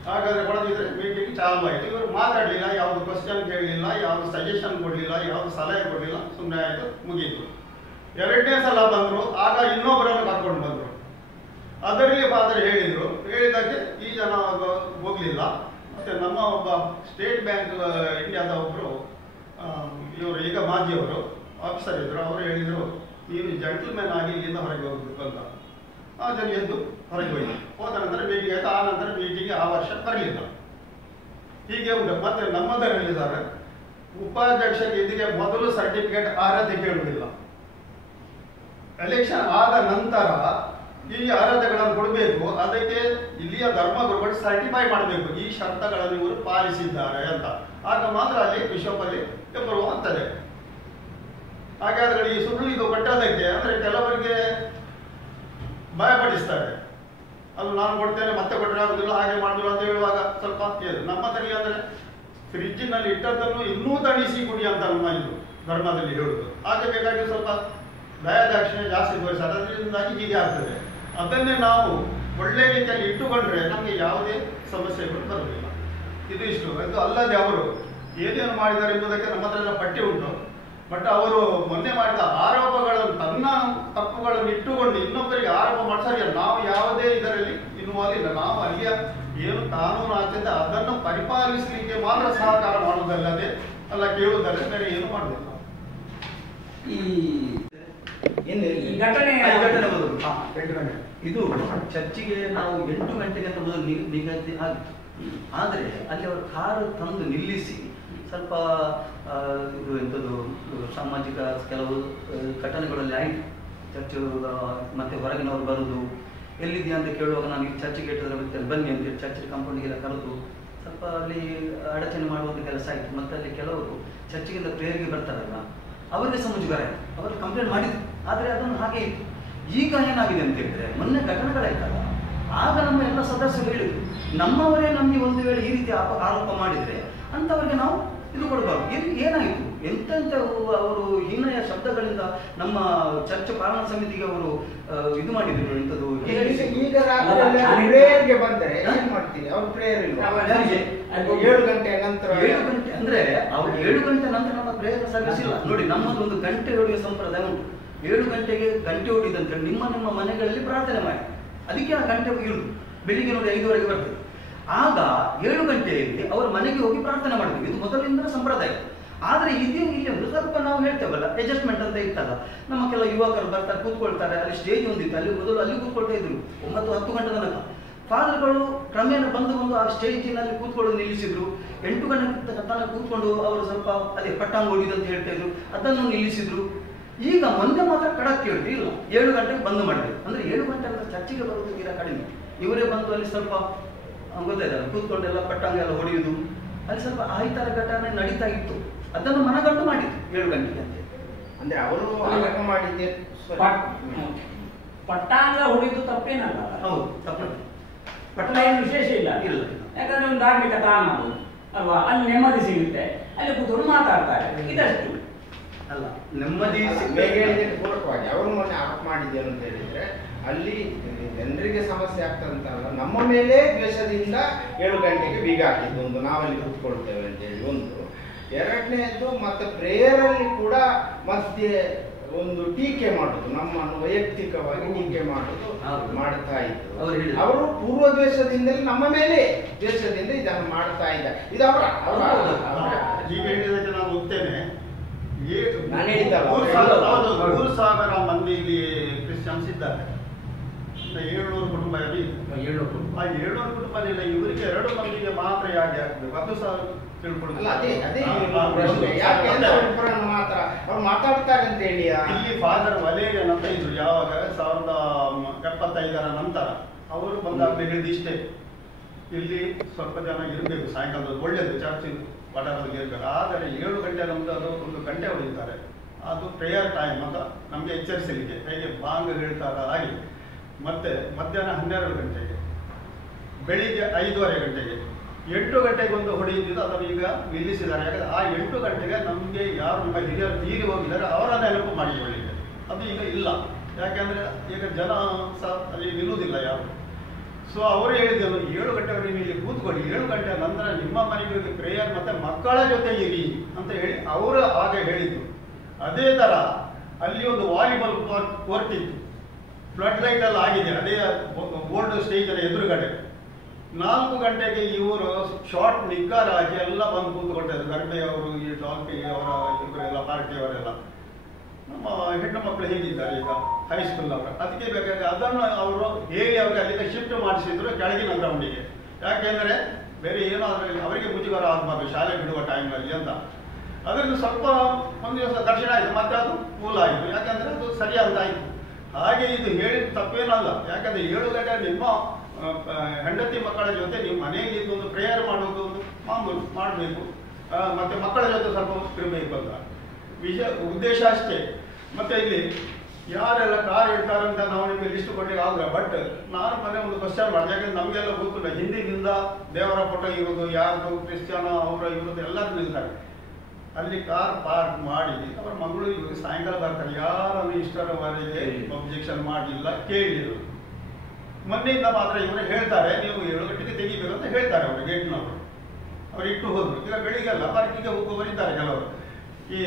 ಹಾಗಾದ್ರೆ ಕೊಡದಿದ್ರೆ ಮೀಟಿಂಗ್ ಚಾಲು ಆಯಿತು. ಇವರು ಮಾತಾಡಲಿಲ್ಲ, ಯಾವುದು ಕ್ವಶನ್ ಕೇಳಲಿಲ್ಲ, ಯಾವುದು ಸಜೆಷನ್ ಕೊಡಲಿಲ್ಲ, ಯಾವುದು ಸಲಹೆ ಕೊಡಲಿಲ್ಲ. ಸುಮ್ಮನೆ ಆಯಿತು, ಮುಗೀತು. 2ನೇ ಸಲ ಬಂದರು. ಆಗ ಇನ್ನೊಬ್ಬರನ್ನು ಕರ್ಕೊಂಡು ಬಂದರು. ಅದರಲ್ಲಿ ಫಾದರ್ ಹೇಳಿದ್ರು. ಹೇಳಿದ್ದಕ್ಕೆ ಈ ಜನ ಹೋಗ್ಲಿಲ್ಲ. ಮತ್ತೆ ನಮ್ಮ ಒಬ್ಬ ಸ್ಟೇಟ್ ಬ್ಯಾಂಕ್ ಇಂಡಿಯಾದ ಒಬ್ಬರು ಇವರು ಈಗ ಮಾಜಿಯವರು ಆಫೀಸರ್ ಇದ್ರು. ಅವರು ಹೇಳಿದ್ರು, ನೀನು ಜೆಂಟಲ್ಮೆನ್ ಆಗಿ ಇಲ್ಲಿಂದ ಹೊರಗೆ ಹೋಗ್ಬೇಕು ಅಂತ. ಆ ಜನ ಎದ್ದು ಹೊರಗೆ ಹೋದ ನಂತರ ಮೀಟಿಂಗ್ ಆಯ್ತು. ಆ ನಂತರ ಮೀಟಿಂಗ್ ಆ ವರ್ಷ ಬರಲಿಲ್ಲ. ಹೀಗೆ ಉಂಟು. ಮತ್ತೆ ನಮ್ಮದರಲ್ಲಿದ್ದಾರೆ ಉಪಾಧ್ಯಕ್ಷರಿಗೆ ಇದಕ್ಕೆ ಮೊದಲು ಸರ್ಟಿಫಿಕೇಟ್ ಅರ್ಹತೆ ಕೇಳುವುದಿಲ್ಲ. ಎಲೆಕ್ಷನ್ ಆದ ನಂತರ ಈ ಅರ್ಹತೆಗಳನ್ನು ಕೊಡಬೇಕು. ಅದಕ್ಕೆ ಇಲ್ಲಿಯ ಧರ್ಮಗುರುಗಳು ಸರ್ಟಿಫೈ ಮಾಡಬೇಕು, ಈ ಶರ್ತಗಳನ್ನು ಇವರು ಪಾಲಿಸಿದ್ದಾರೆ ಅಂತ. ಆಗ ಮಾತ್ರ ಅಲ್ಲಿ ಬಿಷಪ್ ಅಲ್ಲಿ ಬರುವಂತದೆ. ಹಾಗಾದ್ರೆ ಈ ಸುಳ್ಳು ಇದು ಕೊಟ್ಟದಕ್ಕೆ ಅಂದ್ರೆ ಕೆಲವರಿಗೆ ಭಯಪಡಿಸ್ತಾರೆ. ಅದು ನಾನು ಕೊಡ್ತೇನೆ ಮತ್ತೆ ಕೊಟ್ಟರೆ ಆಗುದಿಲ್ಲ, ಹಾಗೆ ಮಾಡುದಿಲ್ಲ ಅಂತ ಹೇಳುವಾಗ ಸ್ವಲ್ಪ ನಮ್ಮದರಲ್ಲಿ ಅಂದ್ರೆ ಫ್ರಿಡ್ಜಿನಲ್ಲಿ ಇಟ್ಟದ್ದನ್ನು ಇನ್ನೂ ತಣಿಸಿ ಕುಡಿ ಅಂತ ನಮ್ಮ ಇದು ಧರ್ಮದಲ್ಲಿ ಹೇಳುದು. ಹಾಗೆ ಬೇಕಾಗಿ ಸ್ವಲ್ಪ ದಯಾದಾಕ್ಷಿಣ್ಯ ಜಾಸ್ತಿ ತೋರಿಸ್ತಾರೆ. ಅದರಿಂದಾಗಿ ಹೀಗೆ ಆಗ್ತದೆ. ಅದನ್ನೇ ನಾವು ಒಳ್ಳೆ ರೀತಿಯಲ್ಲಿ ಇಟ್ಟುಕೊಂಡ್ರೆ ನಮಗೆ ಯಾವುದೇ ಸಮಸ್ಯೆಗಳು ಬರುವುದಿಲ್ಲ. ಇದು ಇಷ್ಟು. ಅದು ಅಲ್ಲದೆ ಅವರು ಏನೇನು ಮಾಡಿದ್ದಾರೆ ಎಂಬುದಕ್ಕೆ ನಮ್ಮ ಹತ್ರ ಪಟ್ಟಿ ಉಂಟು. ಬಟ್ ಅವರು ಮೊನ್ನೆ ಮಾಡಿದ ಆರೋಪಗಳನ್ನು, ತನ್ನ ತಪ್ಪುಗಳನ್ನು ಇಟ್ಟುಕೊಂಡು ಇನ್ನೊಬ್ಬರಿಗೆ ಆರೋಪ ಮಾಡಿಸಲ್ಲ. ನಾವು ಯಾವುದೇ ಇದರಲ್ಲಿ ಇನ್ವಾಲ್ವ್ ಇಲ್ಲ. ನಾವು ಅಲ್ಲಿಯ ಏನು ಕಾನೂನು ಆಗ್ತದೆ ಅದನ್ನು ಪರಿಪಾಲಿಸಲಿಕ್ಕೆ ಮಾತ್ರ ಸಹಕಾರ ಮಾಡುವುದಲ್ಲದೆ ಅಲ್ಲ ಕೇಳುವುದಲ್ಲ, ಬೇರೆ ಏನು ಮಾಡುವುದಿಲ್ಲ. ಈ ಘಟನೆ ಮೊದಲು 8 ಗಂಟೆ ಇದು ಚರ್ಚಿಗೆ ನಾವು 8 ಗಂಟೆಗೆ ಅಂತ ಮೊದಲು ನಿಗದಿ ಆಗಿತ್ತು. ಆದರೆ ಅಲ್ಲಿ ಅವರು ಕಾರು ತಂದು ನಿಲ್ಲಿಸಿ ಸ್ವಲ್ಪ ಇದು ಎಂಥದ್ದು ಸಾಮಾಜಿಕ ಕೆಲವು ಘಟನೆಗಳಲ್ಲಿ ಆಯಿತು. ಚರ್ಚ್ ಮತ್ತೆ ಹೊರಗಿನವರು ಬರುವುದು, ಎಲ್ಲಿದೆಯಾ ಅಂತ ಕೇಳುವಾಗ ನನಗೆ ಚರ್ಚಿಗೆ ಇಟ್ಟಿದ್ರೆ ಬನ್ನಿ ಅಂತೇಳಿ ಚರ್ಚಿನ ಕಾಂಪೌಂಡಿಗೆಲ್ಲ ಕರೆದು ಸ್ವಲ್ಪ ಅಲ್ಲಿ ಅಡಚಣೆ ಮಾಡುವಂಥ ಕೆಲಸ ಆಯಿತು. ಮತ್ತು ಅಲ್ಲಿ ಕೆಲವರು ಚರ್ಚಿಗಿಂದ ಪ್ರೇಯರ್ಗೆ ಬರ್ತಾರಲ್ಲ, ಅವರಿಗೆ ಸಹ ಮುಜುಗರ ಆಯಿತು, ಅವರು ಕಂಪ್ಲೇಂಟ್ ಮಾಡಿದ್ರು. ಆದರೆ ಅದನ್ನು ಹಾಗೆ ಇತ್ತು. ಈಗ ಏನಾಗಿದೆ ಅಂತ ಹೇಳಿದ್ರೆ, ಮೊನ್ನೆ ಘಟನೆಗಳಾಯ್ತಲ್ಲ, ಆಗ ನಮ್ಮ ಎಲ್ಲ ಸದಸ್ಯರು ಹೇಳಿದ್ರು, ನಮ್ಮವರೇ ನಮಗೆ ಒಂದು ವೇಳೆ ಈ ರೀತಿ ಆರೋಪ ಮಾಡಿದರೆ ಅಂಥವರಿಗೆ ನಾವು ಇದು ಕೊಡಬಾರ್ದು. ಏನಾಯಿತು, ಎಂತೆಂಥ ಅವರು ಹೀನಯ ಶಬ್ದಗಳಿಂದ ನಮ್ಮ ಚರ್ಚ್ ಪಾಲನಾ ಸಮಿತಿಗೆ ಅವರು ಇದು ಮಾಡಿದ್ರು. ಎಂಥದ್ದು ಈಗ ಪ್ರೇಯರ್ಗೆ ಬಂದರೆ ಏನ್ ಮಾಡ್ತೀರಿ? ಅವ್ರು ಪ್ರೇಯರ್ ಇಲ್ಲ 7 ಗಂಟೆ ನಂತರ. 7 ಗಂಟೆ ಅಂದ್ರೆ ಅವ್ರು 7 ಗಂಟೆ ನಂತರ ನಮ್ಮ ಪ್ರೇಯರ್ ಸರ್ವಿಸ್ ಇಲ್ಲ ನೋಡಿ. ನಮ್ಮದು ಒಂದು ಗಂಟೆ ಹೊಡೆಯುವ ಸಂಪ್ರದಾಯ ಉಂಟು. 7 ಗಂಟೆಗೆ ಗಂಟೆ ಹೊಡಿದಂತೆ ನಿಮ್ಮ ಮನೆಗಳಲ್ಲಿ ಪ್ರಾರ್ಥನೆ ಮಾಡಿ, ಅದಕ್ಕೆ ಆ ಗಂಟೆ ಇರುದು. ಬೆಳಿಗ್ಗೆ ನೋಡಿ 5ವರೆಗೆ ಬರ್ತದೆ. ಆಗ 7 ಗಂಟೆಯಲ್ಲಿ ಅವರ ಮನೆಗೆ ಹೋಗಿ ಪ್ರಾರ್ಥನೆ ಮಾಡಬೇಕು. ಇದು ಮೊದಲಿಂದ ಸಂಪ್ರದಾಯ. ಆದರೆ ಇದೇ ಇಲ್ಲಿ ಒಂದು ಸ್ವಲ್ಪ ನಾವು ಹೇಳ್ತೇವಲ್ಲ, ಅಡ್ಜಸ್ಟ್ಮೆಂಟ್ ಅಂತ ಇರ್ತಲ್ಲ. ನಮ್ಮ ಕೆಲ ಯುವಕರು ಬರ್ತಾರೆ, ಕೂತ್ಕೊಳ್ತಾರೆ. ಅಲ್ಲಿ ಸ್ಟೇಜ್ ಒಂದಿತ್ತು, ಅಲ್ಲಿ ಮೊದಲು ಅಲ್ಲಿ ಕೂತ್ಕೊಳ್ತಾ ಇದ್ರು 9-10 ಗಂಟೆ ತನಕ. ಫಾದರ್ಗಳು ಕ್ರಮೇಣ ಬಂದು ಆ ಸ್ಟೇಜಿನಲ್ಲಿ ಕೂತ್ಕೊಳ್ಳೋದು ನಿಲ್ಲಿಸಿದ್ರು. 8 ಗಂಟೆ ತನಕ ಕೂತ್ಕೊಂಡು ಅವರು ಸ್ವಲ್ಪ ಅದೇ ಪಟ್ಟಾಂಗ ಹೊಡಿದು ಅಂತ ಹೇಳ್ತಾ ಇದ್ರು, ಅದನ್ನು ನಿಲ್ಲಿಸಿದ್ರು. ಈಗ ಮೊನ್ನೆ ಮಾತ್ರ ಕಡಕ್ ಕೇಳಿದ್ರು, ಇಲ್ಲ 7 ಗಂಟೆಗೆ ಬಂದ್ ಮಾಡಬೇಕು. ಅಂದ್ರೆ 7 ಗಂಟೆ ಅಂದ್ರೆ ಚರ್ಚಿಗೆ ಬರೋದು ತೀರಾ ಕಡಿಮೆ. ಇವರೇ ಬಂದು ಅಲ್ಲಿ ಸ್ವಲ್ಪ ಗೊತ್ತಾಯ್ತಲ್ಲ, ಕೂತ್ಕೊಂಡೆಲ್ಲ ಪಟ್ಟಾಂಗ ಎಲ್ಲ ಹೊಡೆಯುವುದು, ಅಲ್ಲಿ ಸ್ವಲ್ಪ ಆಯ್ತಾರ ಘಟನೆ ನಡೀತಾ ಇತ್ತು. ಅದನ್ನು ಮನಗಂಡು ಮಾಡಿದ್ರು 7 ಗಂಟೆಗೆ ಅಂತ. ಅಂದ್ರೆ ಅವರು ಆರೋಪ ಮಾಡಿದ್ದೆ. ಪಟ್ಟಾಂಗ ಹೊಡಿದು ತಪ್ಪೇನಲ್ಲ. ಹೌದು, ತಪ್ಪು. ಪಟ್ಟಣ ಏನು ವಿಶೇಷ ಇಲ್ಲ. ಯಾಕಂದ್ರೆ ಒಂದು ಧಾರ್ಮಿಕ ತಾಣ ಅದು ಅಲ್ವಾ, ಅಲ್ಲಿ ನೆಮ್ಮದಿ ಸಿಗುತ್ತೆ, ಅಲ್ಲಿ ಕೂತ್ಕೊಂಡು ಮಾತಾಡ್ತಾರೆ, ಇದಷ್ಟು ಅಲ್ಲ. ನೆಮ್ಮದಿ ಪೂರಕವಾಗಿ ಅವರು ಮೊನ್ನೆ ಆರೋಪ ಮಾಡಿದ್ದೇನು ಅಂತ ಹೇಳಿದ್ರೆ, ಅಲ್ಲಿ ಜನರಿಗೆ ಸಮಸ್ಯೆ ಆಗ್ತದಂತಲ್ಲ, ನಮ್ಮ ಮೇಲೆ ದ್ವೇಷದಿಂದ 7 ಗಂಟೆಗೆ ಬೀಗ ಹಾಕಿದ್ದು ಒಂದು, ನಾವಲ್ಲಿ ಕೂತ್ಕೊಳ್ತೇವೆ ಅಂತೇಳಿ ಒಂದು. ಎರಡನೇದು ಮತ್ತೆ ಪ್ರೇಯರ್ ಅಲ್ಲಿ ಕೂಡ ಮತ್ತೆ ಒಂದು ಟೀಕೆ ಮಾಡುದು, ನಮ್ಮನ್ನು ವೈಯಕ್ತಿಕವಾಗಿ ಟೀಕೆ ಮಾಡುದು ಮಾಡ್ತಾ ಇದ್ರು. ಅವರು ಪೂರ್ವ ದ್ವೇಷದಿಂದಲೇ ನಮ್ಮ ಮೇಲೆ ದ್ವೇಷದಿಂದ ಇದನ್ನು ಮಾಡ್ತಾ ಇದ್ದ. ಇದು ಅವರ ಈಗ ಹೇಳಿದಕ್ಕೆ ನಾನು ಹೋಗ್ತೇನೆ. ನಾನು ಹೇಳಿದ್ದಲ್ಲ, 3,000 ಮಂದಿ ಇಲ್ಲಿ ಕ್ರಿಶ್ಚಿಯನ್ಸ್ ಇದ್ದಾರೆ. 700 ಕುಟುಂಬ ಆ 700 ಕುಟುಂಬದಿಂದ ಇವರಿಗೆ 2 ಮಂದಿಗೆ ಮಾತ್ರ ಯಾಕೆ ಆಗ್ಬೇಕು? ಅದು ಸಹ ತಿಳ್ಕೊಳ್ಳೋದು. ಮಾತ್ರ ಅವ್ರು ಮಾತಾಡ್ತಾರೆ ಅಂತ ಹೇಳಿ. ಇಲ್ಲಿ ಫಾದರ್ ವಲೇರಿಯನ್ ಅಂತ ಇದ್ರು, ಯಾವಾಗ 1075 ನಂತರ ಅವರು ಬಂದಾಗಲೇ ಹೇಳಿದ ಇಷ್ಟೇ, ಇಲ್ಲಿ ಸ್ವಲ್ಪ ಜನ ಇರಬೇಕು, ಸಾಯಂಕಾಲದ ಒಳ್ಳೇದು ಚರ್ಚ್ ವಟಾರದಲ್ಲಿ ಇರಬೇಕು. ಆದರೆ 7 ಗಂಟೆ ನಮ್ದು ಅದು 1 ಗಂಟೆ ಹೊಡೆಯುತ್ತಾರೆ. ಅದು ಪ್ರೇಯರ್ ಟೈಮ್ ಅಂತ ನಮಗೆ ಎಚ್ಚರಿಸಲಿಕ್ಕೆ, ಹೇಗೆ ಬಾಂಗ್ ಹೇಳ್ತಾರ ಹಾಗೆ. ಮತ್ತೆ ಮಧ್ಯಾಹ್ನ 12 ಗಂಟೆಗೆ, ಬೆಳಿಗ್ಗೆ 5:30 ಗಂಟೆಗೆ, 8 ಗಂಟೆಗೆ ಒಂದು ಹೊಡೆಯುತ್ತಿದ್ದು ಅದನ್ನು ಈಗ ನಿಲ್ಲಿಸಿದ್ದಾರೆ. ಯಾಕಂದ್ರೆ ಆ 8 ಗಂಟೆಗೆ ನಮಗೆ ಯಾರು ನಮ್ಮ ಹಿರಿಯರು ತೀರಿ ಹೋಗಿದ್ದಾರೆ ಅವರ ನೆನಪು ಮಾಡಿಕೊಳ್ಳಿಕ್ಕೆ ಅದು ಈಗ ಇಲ್ಲ. ಯಾಕೆಂದ್ರೆ ಈಗ ಜನ ಸಹ ಅಲ್ಲಿ ನಿಲ್ಲುವುದಿಲ್ಲ ಯಾರು. ಸೊ ಅವರು ಹೇಳಿದರು 7 ಗಂಟೆವರೆಗೆ ನೀವು ಇಲ್ಲಿ ಕೂತ್ಕೊಳ್ಳಿ, 7 ಗಂಟೆ ನಂತರ ನಿಮ್ಮ ಮನೆಗೆ ಪ್ರೇಯರ್ ಮತ್ತೆ ಮಕ್ಕಳ ಜೊತೆ ಇರಿ ಅಂತ ಹೇಳಿ ಅವರು ಹಾಗೆ ಹೇಳಿದ್ರು. ಅದೇ ತರ ಅಲ್ಲಿ ಒಂದು ವಾಲಿಬಾಲ್ ಕೋರ್ಟ್ ಇತ್ತು, ಫ್ಲಡ್ ಲೈಟ್ ಎಲ್ಲ ಆಗಿದೆ, ಅದೇ ಓಲ್ಡ್ ಸ್ಟೇಜಿನ ಎದುರುಗಡೆ. 4 ಗಂಟೆಗೆ ಇವರು ಶಾರ್ಟ್ ನಿಗ್ಗಾರ ಹಾಕಿ ಎಲ್ಲ ಬಂದು ಕೂತ್ಕೊಳ್ತಾ ಇದ್ರು. ಗರ್ಭೆಯವರು, ಈ ಡಾಲ್ಪಿ ಅವರ ಇವರೆಲ್ಲ ಪಾರ್ಟಿಯವರೆಲ್ಲ. ನಮ್ಮ ಹೆಣ್ಣು ಮಕ್ಕಳು ಹೇಗಿದ್ದಾರೆ ಈಗ ಹೈಸ್ಕೂಲ್ ಅವರು, ಅದಕ್ಕೆ ಬೇಕಾದ್ರೆ ಅದನ್ನು ಅವರು ಹೇಳಿ ಅವ್ರಿಗೆ ಅಲ್ಲಿಂದ ಶಿಫ್ಟ್ ಮಾಡಿಸಿದ್ರು ಕೆಳಗಿನ ಗ್ರೌಂಡಿಗೆ. ಯಾಕೆಂದ್ರೆ ಬೇರೆ ಏನೋ ಅವರಿಗೆ ಮುಜುಗರ ಆಗಬಾರ್ದು ಶಾಲೆ ಬಿಡುವ ಟೈಮ್ನಲ್ಲಿ ಅಂತ. ಅದರಿಂದ ಸ್ವಲ್ಪ ಒಂದು ದಿವಸ ದರ್ಶನ ಆಯಿತು, ಮತ್ತೆ ಅದು ಮೂಲ ಆಯಿತು. ಯಾಕಂದ್ರೆ ಅದು ಸರಿಯಾದ ಆಯಿತು. ಹಾಗೆ ಇದು ಹೇಳಿದ ತಪ್ಪೇನಲ್ಲ. ಯಾಕಂದ್ರೆ 7 ಗಂಟೆ ನಿಮ್ಮ ಹೆಂಡತಿ ಮಕ್ಕಳ ಜೊತೆ ನೀವು ಮನೆಯಲ್ಲಿ ಒಂದು ಪ್ರೇಯರ್ ಮಾಡೋದು ಒಂದು ಮಾಮೂಲು ಮಾಡಬೇಕು. ಮತ್ತೆ ಮಕ್ಕಳ ಜೊತೆ ಸ್ವಲ್ಪ ಇರಬೇಕು ಅಂತ ಉದ್ದೇಶ ಅಷ್ಟೇ. ಮತ್ತೆ ಇಲ್ಲಿ ಯಾರೆಲ್ಲ ಕಾರ್ ಇಡ್ತಾರಂತ ನಾವು ನಿಮಗೆ ಲಿಸ್ಟ್ ಕೊಡ್ಲಿಕ್ಕೆ ಆಗಲ್ಲ. ಬಟ್ ನಾನು ಮನೆ ಒಂದು ಕ್ವಶನ್ ಮಾಡಿದೆ, ಯಾಕಂದ್ರೆ ನಮಗೆಲ್ಲ ಗೊತ್ತಿಲ್ಲ, ಹಿಂದಿನಿಂದ ದೇವರ ಫೋಟೋ ಇರೋದು, ಯಾರ್ದು ಕ್ರಿಶ್ಚಿಯನ್ ಅವರ ಇರೋದು ಎಲ್ಲರೂ ನಿಲ್ತಾರೆ. ಅಲ್ಲಿ ಕಾರ್ ಪಾರ್ಕ್ ಮಾಡಿ ಅವರ ಮಂಗಳೂರಿಗೆ ಸಾಯಂಕಾಲ ಬರ್ತಾರೆ. ಯಾರನ್ನು ಇಷ್ಟರವರೆಗೆ ಒಬ್ಜೆಕ್ಷನ್ ಮಾಡಲಿಲ್ಲ, ಕೇಳಿದ್ರು. ಮೊನ್ನೆಯಿಂದ ಮಾತ್ರ ಇವರು ಹೇಳ್ತಾರೆ ನೀವು 7 ಗಂಟೆಗೆ ತೆಗಿಬೇಕು ಅಂತ ಹೇಳ್ತಾರೆ ಅವರು ಗೇಟ್ನವರು. ಅವ್ರು ಇಟ್ಟು ಹೋದ್ರು. ಈಗ ಬೆಳಿಗ್ಗೆಲ್ಲ ಪಾರ್ಕಿಗೆ ಹೋಗುವವರಿದ್ದಾರೆ ಕೆಲವರು. ಈ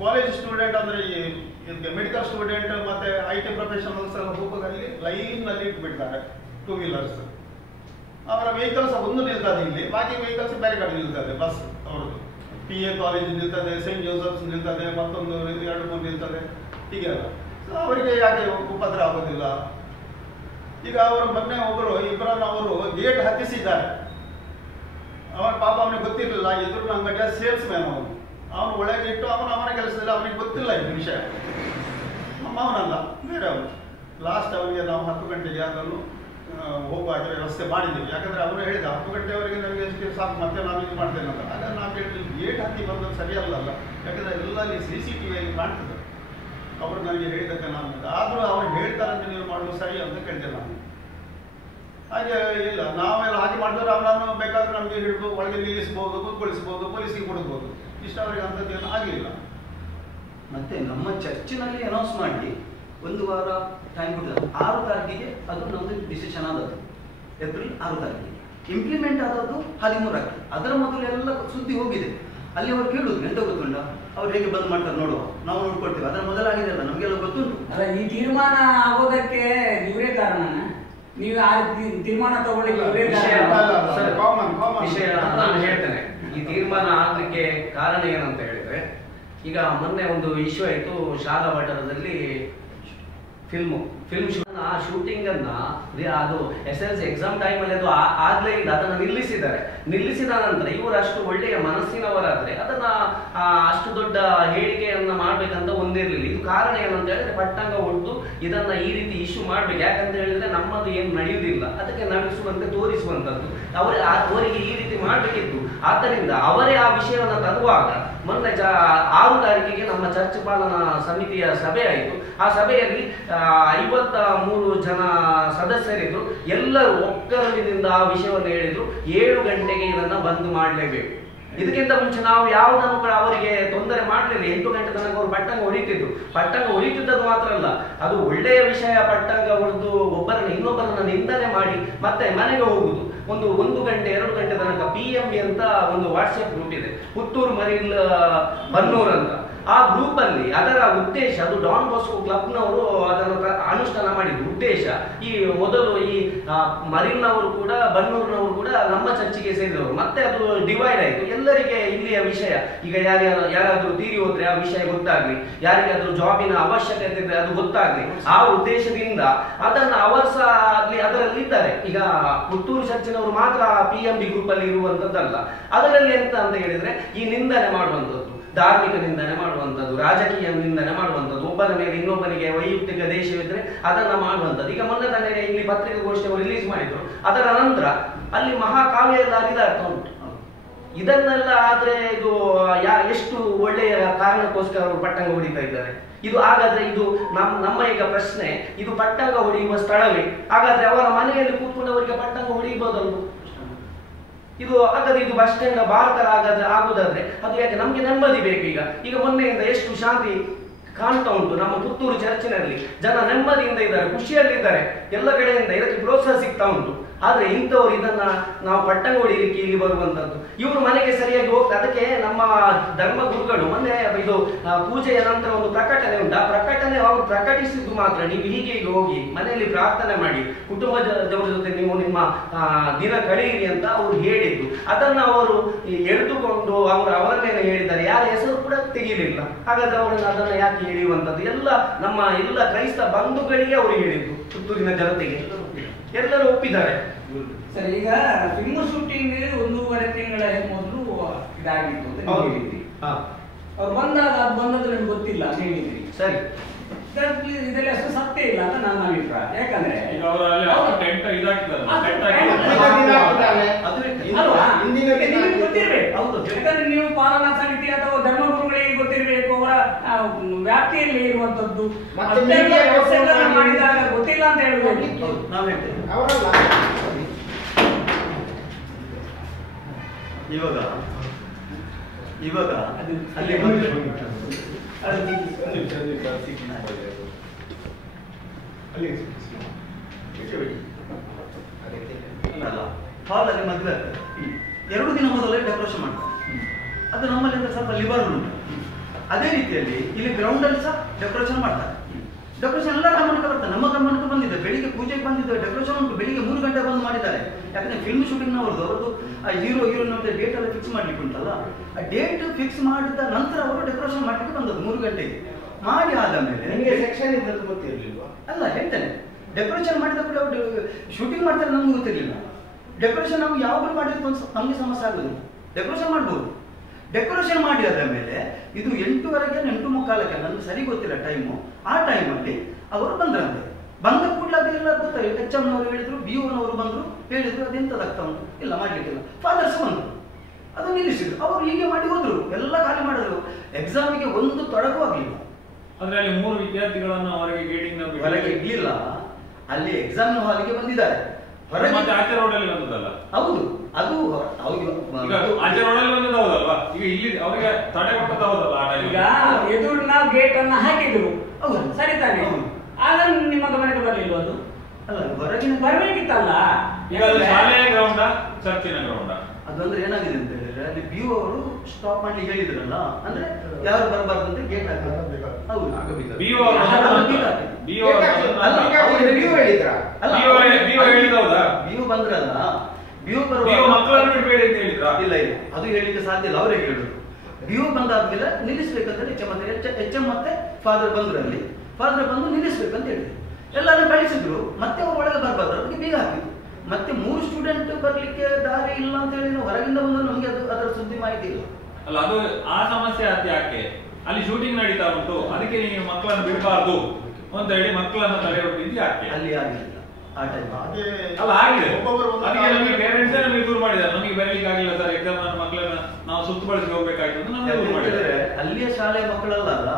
ಕಾಲೇಜ್ ಸ್ಟೂಡೆಂಟ್ ಅಂದ್ರೆ ಈ ಮೆಡಿಕಲ್ ಸ್ಟೂಡೆಂಟ್ ಮತ್ತೆ IT ಪ್ರೊಫೆಷನಲ್ಸ್ ಎಲ್ಲ ಹೋಗೋದಲ್ಲಿ ಲೈನ್ ನಲ್ಲಿ ಇಟ್ಬಿಡ್ತಾರೆ 2 ವೀಲರ್ಸ್. ಅವರ ವೆಹಿಕಲ್ಸ್ ಒಂದು ನಿಲ್ತದೆ ಇಲ್ಲಿ, ಬಾಕಿ ವೆಹಿಕಲ್ಸ್ ಬೇರೆ ಕಡೆ ನಿಲ್ತದೆ. ಬಸ್ ಅವರದ್ದು PA ಕಾಲೇಜ್ ನಿಲ್ತದೆ, ಸೈಂಟ್ ಜೋಸೆಫ್ಸ್ ನಿಲ್ತದೆ, ಮತ್ತೊಂದು 2-3 ನಿಲ್ತದೆ, ಹೀಗೆಲ್ಲ. ಸೊ ಅವರಿಗೆ ಯಾಕೆ ಉಪದ್ರ ಆಗೋದಿಲ್ಲ? ಈಗ ಅವರು ಮೊನ್ನೆ ಇಬ್ಬರನ್ನು ಅವರು ಗೇಟ್ ಹತ್ತಿಸಿದ್ದಾರೆ. ಅವನ ಪಾಪ ಅವನಿಗೆ ಗೊತ್ತಿರಲಿಲ್ಲ, ಎದುರು ಅಂಗಡಿಯ ಸೇಲ್ಸ್ ಮ್ಯಾನ್ ಅವನು ಒಳಗೆ ಇಟ್ಟು ಅವನ ಕೆಲಸದಲ್ಲಿ ಅವನಿಗೆ ಗೊತ್ತಿಲ್ಲ ಇದು ವಿಷಯ. ಅವನಲ್ಲ ಬೇರೆ ಅವನು. ಲಾಸ್ಟ್ ಅವನಿಗೆ ನಾವು 10 ಗಂಟೆಗೆ ಯಾಕಂದ್ರೂ ಹೋಗುವಾಗ ವ್ಯವಸ್ಥೆ ಮಾಡಿದ್ದೀವಿ. ಯಾಕಂದರೆ ಅವನು ಹೇಳಿದ 10 ಗಂಟೆವರೆಗೆ ನನಗೆ ಎಷ್ಟು ಸಾಕು, ಮತ್ತೆ ನಾನು ಇದು ಮಾಡ್ತೇನೆ ಅಂತ. ಆಗ ನಾವು ಹೇಳಿದ್ವಿ ಗೇಟ್ ಹತ್ತಿ ಬಂದದ್ದು ಸರಿಯಲ್ಲ. ಯಾಕಂದರೆ ಎಲ್ಲ ಅಲ್ಲಿ CCTVಯಲ್ಲಿ ಕಾಣ್ತದೆ. ಅವರು ನನಗೆ ಹೇಳಿದ್ದಕ್ಕೆ ನಾನು ಆದರೂ ಅವ್ರು ಹೇಳ್ತಾರಂತೆ ನೀವು ಮಾಡೋದು ಸರಿ ಅಂತ ಕೇಳಿದೆ ನಾನು. ಹಾಗೆ ಇಲ್ಲ, ನಾವೆಲ್ಲ ಹಾಗೆ ಮಾಡಿದ್ರೆ ಅವನನ್ನು ಬೇಕಾದ್ರೆ ನಮಗೆ ಹಿಡಿದು ಒಳಗೆ ನಿಲ್ಲಿಸ್ಬೋದು, ಕೂತ್ಕೊಳಿಸ್ಬೋದು, ಪೊಲೀಸಿಗೆ ಕೊಡ್ಬೋದು. ಇಷ್ಟ ಅವರಿಗೆ ಅಂಥದ್ದೇನು ಆಗಲಿಲ್ಲ. ಮತ್ತೆ ನಮ್ಮ ಚರ್ಚಿನಲ್ಲಿ ಅನೌನ್ಸ್ ಮಾಡಿ 1 ವಾರ ಟೈಮ್ ಕೊಟ್ಟಿದ್ದಾರೆ. 6 ತಾರೀಕಿಗೆ ಅದು ನಮ್ಮದು ಡಿಸಿಷನ್ ಆದದ್ದು. ಏಪ್ರಿಲ್ 6 ತಾರೀಕಿಗೆ ಇಂಪ್ಲಿಮೆಂಟ್ ಆದದ್ದು 13ಕ್ಕೆ. ಅದರ ಮೊದಲು ಎಲ್ಲ ಸುದ್ದಿ ಹೋಗಿದೆ. ಅಲ್ಲಿ ಅವ್ರು ಕೇಳುದು ಎಂತ ಗೊತ್ತುಂಟ, ಅವ್ರು ಹೇಗೆ ಬಂದ್ ಮಾಡ್ತಾರೆ ನೋಡುವ, ನಾವು ನೋಡ್ಕೊಳ್ತೀವಿ. ಅದರ ಮೊದಲಾಗಿದೆ ಅಲ್ಲ, ನಮಗೆಲ್ಲ ಗೊತ್ತುಂಟು. ಅಲ್ಲ, ಈ ತೀರ್ಮಾನ ಆಗೋದಕ್ಕೆ ಇವರೇ ಕಾರಣ. ನೀವು ಆ ತೀರ್ಮಾನ ತಗೊಳ್ಳಿಕ್ಕೆ ಇವರೇ ವಿಷಯ ನಾನು ಹೇಳ್ತೇನೆ. ಈ ತೀರ್ಮಾನ ಆಗ್ಲಿಕ್ಕೆ ಕಾರಣ ಏನಂತ ಹೇಳಿದ್ರೆ, ಈಗ ಮೊನ್ನೆ ಒಂದು ಇಶ್ಯೂ ಆಯ್ತು ಶಾಲಾ ವಠಾರದಲ್ಲಿ ಫಿಲ್ಮ್ ಶೂಟಿಂಗ್ ಅನ್ನ ಅದು SSLC ಎಕ್ಸಾಮ್ ಟೈಮ್ ಅಲ್ಲಿ ಅದು ಆಗ್ಲೇ ಇಲ್ಲ, ಅದನ್ನ ನಿಲ್ಲಿಸಿದ ನಂತರ ಇವರು ಅಷ್ಟು ಒಳ್ಳೆಯ ಮನಸ್ಸಿನವರಾದ್ರೆ ಅದನ್ನ ಅಷ್ಟು ದೊಡ್ಡ ಹೇಳಿಕೆಯನ್ನ ಮಾಡ್ಬೇಕಂತ ಒಂದಿರ್ಲಿಲ್ಲ. ಇದು ಕಾರಣ ಏನಂತ ಹೇಳಿದ್ರೆ ಪಟ್ಟಂಗ ಹೊಡೆದು ಇದನ್ನ ಈ ರೀತಿ ಇಶ್ಯೂ ಮಾಡ್ಬೇಕು. ಯಾಕಂತ ಹೇಳಿದ್ರೆ ನಮ್ಮದು ಏನು ನಡೆಯುವುದಿಲ್ಲ, ಅದಕ್ಕೆ ನಡೆಸುವಂತೆ ತೋರಿಸುವಂತದ್ದು ಅವರಿಗೆ ಈ ರೀತಿ ಮಾಡ್ಬೇಕಿತ್ತು. ಆದ್ದರಿಂದ ಅವರೇ ಆ ವಿಷಯವನ್ನು ತರುವಾಗ ಮೊನ್ನೆ 6 ತಾರೀಕಿಗೆ ನಮ್ಮ ಚರ್ಚ್ ಪಾಲನಾ ಸಮಿತಿಯ ಸಭೆ ಆಯಿತು. ಆ ಸಭೆಯಲ್ಲಿ 53 ಜನ ಸದಸ್ಯರಿದ್ರು. ಎಲ್ಲರೂ ಒಕ್ಕಲಿನಿಂದ ಆ ವಿಷಯವನ್ನು ಹೇಳಿದ್ರು. 7 ಗಂಟೆಗೆ ಇದನ್ನ ಬಂದ್ ಮಾಡಲೇಬೇಕು. ಇದಕ್ಕಿಂತ ಮುಂಚೆ ನಾವು ಯಾವುದನ್ನು ಕೂಡ ಅವರಿಗೆ ತೊಂದರೆ ಮಾಡಲಿಲ್ಲ. 8 ಗಂಟೆ ತನಕ ಅವರು ಪಟ್ಟಂಗ ಹೊಡಿತಿದ್ದದ್ದು ಮಾತ್ರ ಅಲ್ಲ, ಅದು ಒಳ್ಳೆಯ ವಿಷಯ. ಪಟ್ಟಂಗ ಹೊಡೆದು ಇನ್ನೊಬ್ಬರನ್ನ ನಿಂದನೆ ಮಾಡಿ ಮತ್ತೆ ಮನೆಗೆ ಹೋಗುದು. 1 ಗಂಟೆ 2 ಗಂಟೆ ತನಕ PMB ಅಂತ ಒಂದು ವಾಟ್ಸ್ಆಪ್ ಗ್ರೂಪ್ ಇದೆ, ಪುತ್ತೂರು ಮರಿಲ್ ಬನ್ನೂರ್ ಅಂತ. ಆ ಗ್ರೂಪ್ ಅಲ್ಲಿ ಅದರ ಉದ್ದೇಶ, ಅದು ಡಾನ್ ಬಾಸ್ಕೋ ಕ್ಲಬ್ನವರು ಅದನ್ನು ಅನುಷ್ಠಾನ ಮಾಡಿದ್ರು. ಉದ್ದೇಶ ಈ ಮೊದಲು ಈ ಮರಿಲ್ನವರು ಕೂಡ ಬನ್ನೂರ್ನವರು ಕೂಡ ನಮ್ಮ ಚರ್ಚಿಗೆ ಸೇರಿದವರು. ಮತ್ತೆ ಅದು ಡಿವೈಡ್ ಆಯಿತು. ಎಲ್ಲರಿಗೆ ಇಲ್ಲಿಯ ವಿಷಯ, ಈಗ ಯಾರಾದ್ರೂ ತೀರಿ ಹೋದ್ರೆ ಆ ವಿಷಯ ಗೊತ್ತಾಗ್ಲಿ, ಯಾರಿಗಾದ್ರೂ ಜಾಬಿನ ಅವಶ್ಯಕತೆ ಇದ್ರೆ ಅದು ಗೊತ್ತಾಗ್ಲಿ, ಆ ಉದ್ದೇಶದಿಂದ ಅದನ್ನ ಅವರು ಸಹ ಅದರಲ್ಲಿ ಇದ್ದಾರೆ. ಈಗ ಪುತ್ತೂರು ಚರ್ಚಿನವರು ಮಾತ್ರ PMB ಗ್ರೂಪ್ ಅಲ್ಲಿ ಇರುವಂತದ್ದಲ್ಲ. ಅದರಲ್ಲಿ ಎಂತ ಅಂತ ಹೇಳಿದ್ರೆ ಈ ನಿಂದನೆ ಮಾಡುವಂಥದ್ದು, ಧಾರ್ಮಿಕ ನಿಂದನೆ ಮಾಡುವಂಥದ್ದು, ರಾಜಕೀಯ ನಿಂದನೆ ಮಾಡುವಂಥದ್ದು, ಒಬ್ಬನ ಮೇಲೆ ಇನ್ನೊಬ್ಬನಿಗೆ ವೈಯಕ್ತಿಕ ದೇಶವಿದ್ರೆ ಅದನ್ನ ಮಾಡುವಂಥದ್ದು. ಈಗ ಮೊನ್ನೆ ತಾನೇ ಇಲ್ಲಿ ಪತ್ರಿಕಾಗೋಷ್ಠಿಯನ್ನು ರಿಲೀಸ್ ಮಾಡಿದ್ರು. ಅದರ ನಂತರ ಅಲ್ಲಿ ಮಹಾಕಾವ್ಯ ಎಲ್ಲ ಹರಿದಾಡ್ತಾ ಉಂಟು. ಇದನ್ನೆಲ್ಲ ಆದ್ರೆ ಇದು ಎಷ್ಟು ಒಳ್ಳೆಯ ಕಾರಣಕ್ಕೋಸ್ಕರ ಅವರು ಪಟ್ಟಂಗ ಹೊಡಿತಾ ಇದ್ದಾರೆ. ಇದು ಹಾಗಾದ್ರೆ ಇದು ನಮ್ಮ ಈಗ ಪ್ರಶ್ನೆ, ಇದು ಪಟ್ಟಂಗ ಹೊಡೆಯುವ ಸ್ಥಳವೇ? ಹಾಗಾದ್ರೆ ಅವರ ಮನೆಯಲ್ಲಿ ಕೂತ್ಕೊಂಡು ಅವರಿಗೆ ಪಟ್ಟಂಗ ಹೊಡೆಯಬಹುದಲ್ವ? ಇದು ಹಾಗಾದ್ರೆ ಇದು ಬಸ್ ಸ್ಟ್ಯಾಂಡ್ ಭಾರತರ ಆಗುದಾದ್ರೆ ಅದು ಯಾಕೆ? ನಮ್ಗೆ ನೆಮ್ಮದಿ ಬೇಕು. ಈಗ ಮೊನ್ನೆಯಿಂದ ಎಷ್ಟು ಶಾಂತಿ ಕಾಣ್ತಾ ಉಂಟು ನಮ್ಮ ಪುತ್ತೂರು ಚರ್ಚಿನಲ್ಲಿ. ಜನ ನೆಮ್ಮದಿಯಿಂದ ಇದ್ದಾರೆ, ಖುಷಿಯಲ್ಲಿದ್ದಾರೆ, ಎಲ್ಲ ಕಡೆಯಿಂದ ಇದಕ್ಕೆ ಪ್ರೋತ್ಸಾಹ ಸಿಗ್ತಾ ಉಂಟು. ಆದ್ರೆ ಇಂಥವ್ರು ಇದನ್ನ ನಾವು ಪಟ್ಟಂಗ ಹೊಡಿಲಿಕ್ಕೆ ಇಲ್ಲಿ ಬರುವಂತದ್ದು, ಇವರು ಮನೆಗೆ ಸರಿಯಾಗಿ ಹೋಗ್ತಾರೆ. ಅದಕ್ಕೆ ನಮ್ಮ ಧರ್ಮಗುರುಗಳು ಮೊನ್ನೆ ಇದು ಪೂಜೆಯ ನಂತರ ಒಂದು ಪ್ರಕಟಣೆ ಉಂಟು. ಆ ಪ್ರಕಟಣೆ ಅವರು ಪ್ರಕಟಿಸಿದ್ದು ಮಾತ್ರ ನೀವು ಹೀಗೆ ಹೋಗಿ ಮನೆಯಲ್ಲಿ ಪ್ರಾರ್ಥನೆ ಮಾಡಿ ಕುಟುಂಬದವರ ಜೊತೆ ನೀವು ನಿಮ್ಮ ದಿನ ಕಳೆಯಿರಿ ಅಂತ ಅವರು ಹೇಳಿದ್ದು. ಅದನ್ನ ಅವರು ಎಳೆದುಕೊಂಡು ಅವರ ಮೇಲೆ ಹೇಳಿದ್ದಾರೆ. ಯಾರ ಹೆಸರು ಕೂಡ ತೆಗೀಲಿಲ್ಲ. ಹಾಗಾದ್ರೆ ಅವರನ್ನು ಅದನ್ನ ಯಾಕೆ ಹೇಳಿರುವಂತದ್ದು? ನಮ್ಮ ಎಲ್ಲ ಕ್ರೈಸ್ತ ಬಂಧುಗಳಿಗೆ ಅವರು ಹೇಳಿದ್ದು, ಪುತ್ತೂರಿನ ಜನತೆಗೆ ಎಲ್ಲರೂ ಒಪ್ಪಿದ್ದಾರೆ. ಸರ್, ಈಗ ಫಿಲ್ಮ್ ಶೂಟಿಂಗ್ 1.5 ತಿಂಗಳ ಮೊದಲು ಇದಾಗಿತ್ತು ಅಂತ ಹೇಳಿದ್ರಿ. ಅವ್ರು ಬಂದಾಗ ಅದು ಬಂದದ್ದು ನಿಮ್ಗೆ ಗೊತ್ತಿಲ್ಲ ಅಂತ ಹೇಳಿದ್ರಿ. ಸರಿ, ಇದೆಲ್ಲ ಅಷ್ಟು ಸತ್ಯ ಇಲ್ಲ ಅಂತ ನನ್ನ ಅಭಿಪ್ರಾಯ. ಯಾಕಂದ್ರೆ ಯಾಕಂದ್ರೆ ನೀವು ಪಾಲನಾ ಸಮಿತಿ ಅಥವಾ ಧರ್ಮಗುರುಗಳಿಗೆ ಗೊತ್ತಿರಬೇಕು, ಅವರ ವ್ಯಾಪ್ತಿಯಲ್ಲಿ ಇರುವಂತದ್ದು ಮಾಡಿದಾಗ ಗೊತ್ತಿಲ್ಲ ಅಂತ ಹೇಳ್ಬೇಕು. ನಾವು ಹೇಳ್ತೇವೆ ಇವಾಗ ಅಲ್ಲಿ ಹಾಲ್ ಅಲ್ಲಿ ಮದುವೆ ಆಗ್ತದೆ. 2 ದಿನ ಮೊದಲೇ ಡೆಕೋರೇಷನ್ ಮಾಡ್ತಾರೆ. ಅದು ನಮ್ಮಲ್ಲಿ ಸ್ವಲ್ಪ ಲಿಬರಲ್ ಉಂಟು. ಅದೇ ರೀತಿಯಲ್ಲಿ ಇಲ್ಲಿ ಗ್ರೌಂಡ್ ಅಲ್ಲಿ ಸಹ ಡೆಕೋರೇಷನ್ ಮಾಡ್ತಾರೆ. ಡೆಕೋರೇಷನ್ ಎಲ್ಲ ಗಮನಕ್ಕೆ ಬರ್ತದೆ. ನಮ್ಮ ಗಮನಕ್ಕೆ ಬಂದಿದೆ. ಬೆಳಿಗ್ಗೆ ಪೂಜೆಗೆ ಬಂದಿದ್ದು ಡೆಕೋರೇಷನ್ ಉಂಟು. ಬೆಳಿಗ್ಗೆ 3 ಗಂಟೆ ಬಂದು ಮಾಡಿದ್ದಾರೆ. ಯಾಕಂದ್ರೆ ಫಿಲ್ಮ್ ಶೂಟಿಂಗ್ ಅವ್ರದ್ದು ಹೀರೋ ಹೀರೋಯಿನ್ ಅಂತ ಡೇಟ್ ಎಲ್ಲ ಫಿಕ್ಸ್ ಮಾಡ್ಲಿಕ್ಕೆ ಉಂಟಲ್ಲ, ಆ ಡೇಟ್ ಫಿಕ್ಸ್ ಮಾಡಿದ ನಂತರ ಅವರು ಡೆಕೋರೇಷನ್ ಮಾಡ್ಲಿಕ್ಕೆ ಬಂದದ್ದು 3 ಗಂಟೆಗೆ. ಮಾಡಿ ಆದ ಮೇಲೆ ನಿಮಗೆ ಸೆಕ್ಷನ್ ಇದ್ದದ್ದು ಗೊತ್ತಿರಲಿಲ್ವಾ? ಅಲ್ಲ ಹೇಳ್ತೇನೆ, ಡೆಕೋರೇಷನ್ ಮಾಡಿದ ಕೂಡ ಅವರು ಶೂಟಿಂಗ್ ಮಾಡ್ತಾರೆ ನಮ್ಗೆ ಗೊತ್ತಿರಲಿಲ್ಲ. ಡೆಕೋರೇಷನ್ ನಾವು ಯಾವಾಗಲೂ ಮಾಡಿದ್ರೆ ನಮಗೆ ಸಮಸ್ಯೆ ಆಗೋದಿಲ್ಲ. ಡೆಕೋರೇಷನ್ ಮಾಡ್ಬೋದು. ಡೆಕೋರೇಷನ್ ಮಾಡಿ ಆದ ಮೇಲೆ ಇದು 8:15 8:45 ನನಗೆ ಸರಿ ಗೊತ್ತಿಲ್ಲ ಟೈಮು. ಆ ಟೈಮಲ್ಲಿ ಅವರು ಬಂದ್ರಂತೆ. ಬಂದ ಕೂಡಲೇ ಅದೆಲ್ಲ ಗೊತ್ತಾಯಿತು. HM ನವರು ಹೇಳಿದ್ರು, BO ನವರು ಬಂದರು, ಹೇಳಿದ್ರು ಅದೆಂತದಾಗ್ತಾ ಉಂಟು, ಇಲ್ಲ ಮಾಡ್ಲಿಕ್ಕಿಲ್ಲ. ಫಾದರ್ಸ್ ಬಂದರು, ಅದು ನಿಲ್ಲಿಸಿದ್ರು. ಅವರು ಹೀಗೆ ಮಾಡಿ ಹೋದ್ರು, ಎಲ್ಲ ಖಾಲಿ ಮಾಡಿದ್ರು. ಎಕ್ಸಾಮಿಗೆ ಒಂದು ತೊಡಗು ಆಗಲಿಲ್ಲ. ಅಂದ್ರೆ ಅಲ್ಲಿ 3 ವಿದ್ಯಾರ್ಥಿಗಳನ್ನು ಹೊರಗೆ ಗೇಟಿಂಗ್ ಹೊರಗೆ ಇಡ್ಲಿಲ್ಲ, ಅಲ್ಲಿ ಎಕ್ಸಾಮ್ ಹಾಲಿಗೆ ಬಂದಿದ್ದಾರೆ. ಹೊರಗೆ ಆಚೆ ರೋಡಲ್ಲಿ ಬಂದದಲ್ಲ. ಹೌದು, ಅದು ಆಚೆ ರೋಡಲ್ಲಿ ಬಂದದ್ದು ಹೌದಲ್ವಾ? ಈಗ ಇಲ್ಲಿ ಅವರಿಗೆ ತಡೆ ಕೊಟ್ಟದ್ದು ಹೌದಲ್ಲ? ಈಗ ಎದುರು ನಾವು ಗೇಟ್ ಅನ್ನ ಹಾಕಿದ್ರು, ಸರಿ ತಾನೆ? ಆಗ ನಿಮ್ಮ ಗಮನಕ್ಕೆ ಬರಲಿಲ್ಲ ಅದು? ಅಲ್ಲ, ಹೊರಗಿನ ಬರ್ಬೇಕಿತ್ತಲ್ಲ. ಈಗ ಅದು ಶಾಲೆಯ ಗ್ರೌಂಡ, ಚರ್ಚಿನ ಗ್ರೌಂಡ? ಅದಂದ್ರೆ ಏನಾಗಿದೆ ಅಂತ ಹೇಳಿದ್ರೆ, ಅಲ್ಲಿ BO ಅವರು ಸ್ಟಾಪ್ ಮಾಡ್ಲಿಕ್ಕೆ ಹೇಳಿದ್ರಲ್ಲ, ಅಂದ್ರೆ ಯಾರು ಬರಬಾರ್ದು ಅಂತ ಗೇಟ್ ಹಾಕಿದ್ರು. ಹೌದು, BO ಬಂದ್ರಲ್ಲ, BO ಮಕ್ಕಳನ್ನು ಬಿಡಬೇಡಿ ಅಂತ ಹೇಳಿದ್ರ? ಇಲ್ಲ ಇಲ್ಲ, ಅದು ಹೇಳಿಕ್ಕೆ ಸಾಧ್ಯ ಇಲ್ಲ, ಅವರೇ ಹೇಳಿದ್ರು. BO ಬಂದಾದ್ಮೇಲೆ ನಿಲ್ಲಿಸ್ಬೇಕಂತ HM ಮತ್ತೆ ಫಾದರ್ ಬಂದ್ರು. ಅಲ್ಲಿ ಫಾದರ್ ಬಂದು ನಿಲ್ಲಿಸ್ಬೇಕಂತ ಹೇಳಿದ್ರು. ಎಲ್ಲರೂ ಕಳಿಸಿದ್ರು. ಮತ್ತೆ ಅವ್ರು ಒಳಗೆ ಬರಬಾರ್ದು, ಅದಕ್ಕೆ ಬೀಗ ಹಾಕಿದ್ರು. ಮತ್ತೆ 3 ಸ್ಟೂಡೆಂಟ್ ಬರ್ಲಿಕ್ಕೆ ದಾರಿ ಇಲ್ಲ ಅಂತ ಹೇಳಿ ಹೊರಗಿಂದ ಬಂದು ನಮ್ಗೆ ಅದರ ಸುದ್ದಿ ಮಾಹಿತಿ ಇಲ್ಲ. ಅಲ್ಲ, ಅದು ಆ ಸಮಸ್ಯೆ ಆದ ಯಾಕೆ? ಅಲ್ಲಿ ಶೂಟಿಂಗ್ ನಡೀತಾ ಉಂಟು, ಅದಕ್ಕೆ ನೀವು ಮಕ್ಕಳನ್ನು ಬಿಡಬಾರ್ದು ಅಂತ ಹೇಳಿ ಮಕ್ಕಳನ್ನು ತಡೆ ಹೊಟ್ಟಿದ್ದು ಯಾಕೆ? ಅಲ್ಲಿ ಆಗಲಿಲ್ಲ ಆ ಟೈಮ್. ಅಲ್ಲ, ಆಗಿದೆ. ಅದಕ್ಕೆ ನಮಗೆ ಪೇರೆಂಟ್ಸ್ ನಮಗೆ ದೂರ ಮಾಡಿದ್ದಾರೆ. ನಮಗೆ ಬರಲಿಕ್ಕೆ ಆಗಿಲ್ಲ ಸರ್, ಎಕ್ಸಾಮ್ ಮಕ್ಕಳನ್ನ ನಾವು ಸುತ್ತು ಬಳಸಿ ಹೋಗ್ಬೇಕಾಯ್ತು ಅಂತ ನಮಗೆ ದೂರ ಮಾಡಿದ್ದಾರೆ. ಅಲ್ಲಿಯ ಶಾಲೆಯ ಮಕ್ಕಳಲ್ಲ ಅಲ್ಲ,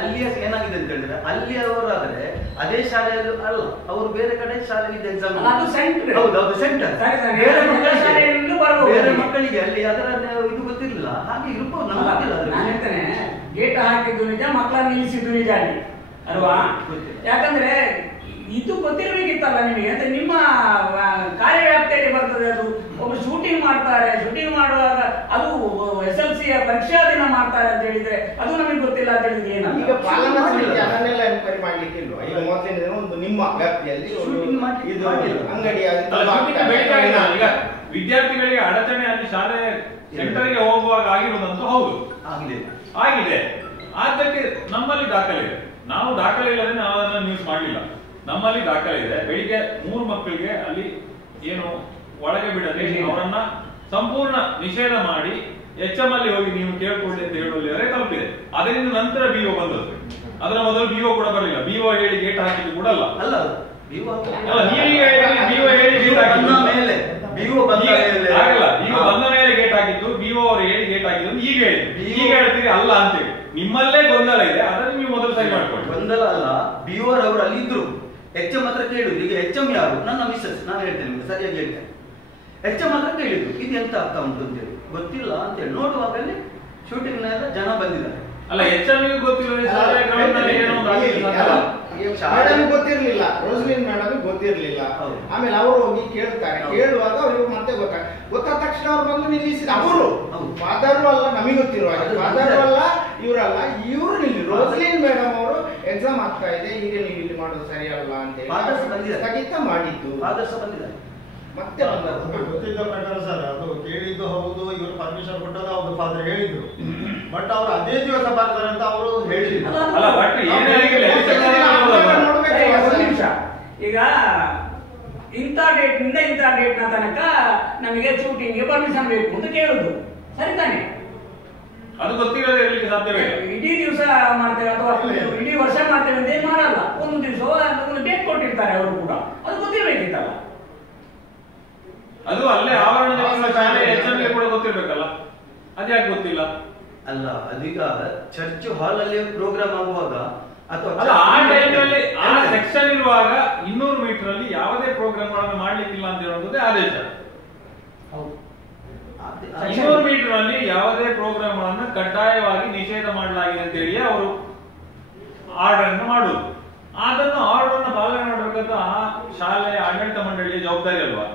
ಅಲ್ಲಿಯ ಏನಾಗಿದೆ ಅಂತ ಹೇಳಿದ್ರೆ, ಅಲ್ಲಿಯವರಾದ್ರೆ ಅದೇ ಶಾಲೆಯಲ್ಲಿ ಅಲ್ಲ, ಅವರು ಬೇರೆ ಕಡೆ ಶಾಲೆಗೆ ಎಕ್ಸಾಮ್. ಹೌದೌದು, ಸೆಂಟರ್. ಬೇರೆ ಮಕ್ಕಳಿಗೆ ಅಲ್ಲಿ ಅದರ ಇದು ಗೊತ್ತಿರಲಿಲ್ಲ, ಹಾಗೆ ಇರ್ಬೋದು, ನಮ್ಗೆ ಗೊತ್ತಿಲ್ಲ. ನಾನು ಹೇಳ್ತೇನೆ, ಗೇಟ್ ಹಾಕಿದ್ದು ನಿಜ, ಮಕ್ಕಳನ್ನ ನಿಲ್ಲಿಸಿದ್ದು ನಿಜ ಅಲ್ಲಿ ಅಲ್ವಾ? ಯಾಕಂದ್ರೆ ಇದು ಗೊತ್ತಿರ್ಬೇಕಿತ್ತಲ್ಲ ನಿಮಗೆ ಅಂತ. ನಿಮ್ಮ ಕಾರ್ಯವ್ಯಾಪ್ತಿಯಲ್ಲಿ ಬರ್ತದೆ ಅದು. ಒಬ್ಬ ಶೂಟಿಂಗ್ ಮಾಡ್ತಾರೆ, ಶೂಟಿಂಗ್ ಮಾಡುವಾಗ ಅದು SLC ಪರೀಕ್ಷಾ ದಿನ ಮಾಡ್ತಾರೆ ಅಂತ ಹೇಳಿದ್ರೆ ಅದು ನಮಗೆ ಗೊತ್ತಿಲ್ಲ ಅಂತ ಹೇಳಿದ್ರೆ ಏನಲ್ಲ. ಈಗ ಪಾಲನಾ ಸಮಿತಿ ಅದನ್ನೆಲ್ಲ ಎನ್ಕ್ವೈರಿ ಮಾಡ್ಲಿಕ್ಕೆ ಇಲ್ವಾ? ಈಗ ಮೊದಲಿನ ದಿನ ಒಂದು ನಿಮ್ಮ ವ್ಯಾಪ್ತಿಯಲ್ಲಿ ಇದು ಅಂಗಡಿ ಈಗ ವಿದ್ಯಾರ್ಥಿಗಳಿಗೆ ಅಡಚಣೆ ಅಲ್ಲಿ ಶಾಲೆ ಸೆಂಟರ್ಗೆ ಹೋಗುವಾಗ ಆಗಿರುವುದಂತೂ ಹೌದು, ಆಗಿದೆ. ಅದಕ್ಕೆ ನಮ್ಮಲ್ಲಿ ದಾಖಲೆ ಇದೆ. ನಾವು ದಾಖಲೆ ಇಲ್ಲದೆ ನಾವು ಅದನ್ನು ನ್ಯೂಸ್ ಮಾಡಲಿಲ್ಲ. ನಮ್ಮಲ್ಲಿ ದಾಖಲೆ ಇದೆ. ಬೆಳಿಗ್ಗೆ 3 ಮಕ್ಕಳಿಗೆ ಅಲ್ಲಿ ಏನು ಒಳಗೆ ಬಿಡದೆ ಅವರನ್ನ ಸಂಪೂರ್ಣ ನಿಷೇಧ ಮಾಡಿ HM ಅಲ್ಲಿ ಹೋಗಿ ನೀವು ಕೇಳ್ಕೊಳ್ಳಿ ಅಂತ ಹೇಳುವಲ್ಲಿವರೆಗೆ ತಲುಪಿದೆ. ಅದರಿಂದ ನಂತರ BO ಬಂದದ್ದು. ಅದರ ಮೊದಲು BO ಕೂಡ ಬರಲಿಲ್ಲ. BO ಹೇಳಿ ಗೇಟ್ ಹಾಕಿದ್ದು ಕೂಡ ಅಲ್ಲ. BO ಬಂದ ಮೇಲೆ ಗೇಟ್ ಹಾಕಿದ್ದು, BO ಅವರು ಹೇಳಿ ಗೇಟ್ ಹಾಕಿದ್ದು ಈಗ ಹೇಳ್ತೀರಿ ಅಲ್ಲ ಅಂತೇಳಿ. ನಿಮ್ಮಲ್ಲೇ ಗೊಂದಲ ಇದೆ, ಅದನ್ನು ನೀವು ಮೊದಲು ಸರಿ ಮಾಡ್ಕೊಳ್ಳಿ. ಗೊಂದಲ ಅಲ್ಲ, BO ಅವರು ಅಲ್ಲಿ ಇದ್ರು. HM ಹತ್ರ ಕೇಳುದು. ಈಗ HM ಯಾರು? ನನ್ನ ಮಿಸ್ಸಸ್. ನಾನು ಹೇಳ್ತೇನೆ ನಿಮಗೆ, ಸರಿಯಾಗಿ ಹೇಳ್ತೇನೆ. HM ಹತ್ರ ಕೇಳಿದ್ರು, ಇದು ಎಂತ ಆಗ್ತಾ ಉಂಟು ಅಂತೇಳಿ. ಗೊತ್ತಿಲ್ಲ ಅಂತೇಳಿ ನೋಡುವಾಗ ಅಲ್ಲಿ ಶೂಟಿಂಗ್ ಜನ ಬಂದಿದ್ದಾರೆ. ಅಲ್ಲ, HM ಗೊತ್ತಿಲ್ಲ, ಗೊತ್ತಿರ್ಲಿಲ್ಲ, ರೋಸ್ಲಿನ್ ಮೇಡಮ್ ಗೊತ್ತಿರ್ಲಿಲ್ಲ. ಆಮೇಲೆ ಅವರು ಹೋಗಿ ಕೇಳ್ತಾರೆ. ಕೇಳುವಾಗ ಅವ್ರಿಗೆ ಮತ್ತೆ ಗೊತ್ತಾದ ತಕ್ಷಣ ಅವ್ರು ಬಂದು ನಿಲ್ಲಿಸಿದ. ಅವರು ಫಾದರು ಅಲ್ಲ, ನಮಗೆ ಗೊತ್ತಿರುವ ಫಾದರು ಅಲ್ಲ, ಇವರಲ್ಲ, ಇವರು ನಿಲ್ಲಿ. ರೋಸ್ಲಿನ್ ಮೇಡಮ್ ಅವರು ಎಕ್ಸಾಮ್ ಆಗ್ತಾ ಇದೆ, ಈಗ ನೀವು ಇಲ್ಲಿ ಮಾಡೋದು ಸರಿಯಲ್ಲ ಅಂತ ಹೇಳಿ ಸ್ಥಗಿತ ಮಾಡಿದ್ದು. ಆದರ್ಶ ಬಂದಿದ್ದಾರೆ. ಮತ್ತೆ ಗೊತ್ತಿದ್ದ ಪ್ರಕಾರ ಸರ್, ಅದು ಕೇಳಿದ್ದು ಹೌದು, ಇವರು ಪರ್ಮಿಷನ್ ಕೊಟ್ಟದ್ದು ಹೌದು, ಫಾದರ್ ಹೇಳಿದ್ರು. ಬಟ್ ಅವ್ರು ಅದೇ ದಿವಸ ಬರ್ತಾರೆ ಅಂತ ಅವರು ಹೇಳಿದ್ರು. ಈಗ ಇಂಥ ಡೇಟ್ ನಿಂದ ಇಂಥ ಡೇಟ್ ನ ತನಕ ನಮಗೆ ಶೂಟಿಂಗ್ಗೆ ಪರ್ಮಿಷನ್ ಬೇಕು ಅಂತ ಕೇಳುದು, ಸರಿ ತಾನೆ? ಅದು ಗೊತ್ತಿರೋದೇ ಇರಲಿಕ್ಕೆ ಸಾಧ್ಯವೇ. ಇಡೀ ದಿವಸ ಮಾಡ್ತೇವೆ ಅಥವಾ ಇಡೀ ವರ್ಷ ಮಾಡ್ತೇವೆ ಅಂತ ಏನ್ ಮಾಡಲ್ಲ. ಒಂದು ದಿವಸ ಒಂದು ಡೇಟ್ ಕೊಟ್ಟಿರ್ತಾರೆ ಅವರು ಕೂಡ, ಅದು ಗೊತ್ತಿರ್ಬೇಕಿತ್ತಲ್ಲ. ಅದು ಅಲ್ಲೇ ಆವರಣದಲ್ಲಿ ಶಾಲೆ HM ಕೂಡ ಗೊತ್ತಿರ್ಬೇಕಲ್ಲ, ಅದ್ಯಾಕೆ ಗೊತ್ತಿಲ್ಲ? ಅಲ್ಲ, ಅದೀಗ ಚರ್ಚ್ ಹಾಲ್ ಅಲ್ಲಿ ಪ್ರೋಗ್ರಾಮ್ ಆಗುವಾಗ ಅಥವಾ ಆ ಟೈಮಲ್ಲಿ ಆ ಸೆಕ್ಷನ್ ಇರುವಾಗ 200 ಮೀಟರ್ ಅಲ್ಲಿ ಯಾವುದೇ ಪ್ರೋಗ್ರಾಮ್ ಗಳನ್ನು ಮಾಡ್ಲಿಕ್ಕಿಲ್ಲ ಅಂತ ಹೇಳುವುದೇ ಆದೇಶ. 200 ಮೀಟರ್ ಅಲ್ಲಿ ಯಾವುದೇ ಪ್ರೋಗ್ರಾಮ್ ಗಳನ್ನು ಕಡ್ಡಾಯವಾಗಿ ನಿಷೇಧ ಮಾಡಲಾಗಿದೆ ಅಂತ ಹೇಳಿ ಅವರು ಆರ್ಡರ್ ಅನ್ನು ಮಾಡುವುದು. ಅದನ್ನು ಆರ್ಡರ್ ಅನ್ನು ಪಾಲನೆ ಮಾಡಬೇಕಾದ ಆ ಶಾಲೆಯ ಆಡಳಿತ ಮಂಡಳಿಯ ಜವಾಬ್ದಾರಿ ಅಲ್ವಾ?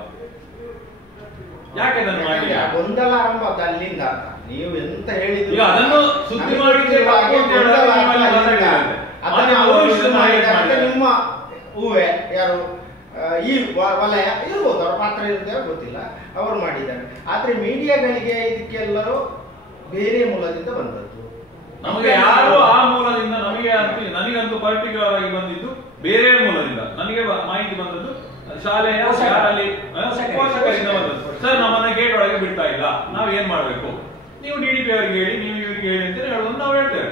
ಯಾಕೆ ಅದನ್ನು ಮಾಡಿ? ಗೊಂದಲ ಆರಂಭ ಅಲ್ಲಿಂದ. ನೀವು ಎಂತ ಹೇಳಿದ್ರು ಅದನ್ನು ಸುದ್ದಿ ಮಾಡಿದ್ರೆ ನಿಮ್ಮ ಹೂವೆ ಯಾರು ಈ ವಲಯ ಇರ್ಬೋದು, ಅವ್ರ ಪಾತ್ರ ಇರುತ್ತೆ ಗೊತ್ತಿಲ್ಲ, ಅವರು ಮಾಡಿದ್ದಾರೆ. ಆದ್ರೆ ಮೀಡಿಯಾಗಳಿಗೆ ಇದಕ್ಕೆಲ್ಲರೂ ಬೇರೆ ಮೂಲದಿಂದ ಬಂದದ್ದು. ನಮಗೆ ಯಾರು ಆ ಮೂಲದಿಂದ, ನನಗಂತೂ ಪರ್ಟಿಕ್ಯುಲರ್ ಆಗಿ ಬಂದಿದ್ದು ಬೇರೆ ಮೂಲದಿಂದ. ಶಾಲೆಯ ಯಾರಲ್ಲಿ ಪೋಷಕರಿಂದ ಬಂದದ್ದು. ಸರ್ ನಮ್ಮನ್ನ ಗೇಟ್ ಒಳಗೆ ಬಿಡ್ತಾ ಇಲ್ಲ, ನಾವ್ ಏನ್ ಮಾಡ್ಬೇಕು, ನೀವು DDP ಅವರಿಗೆ ಹೇಳಿ, ನೀವು ಇವ್ರಿಗೆ ಹೇಳಿ ಅಂತ ಹೇಳೋದು ನಾವು ಹೇಳ್ತೇವೆ.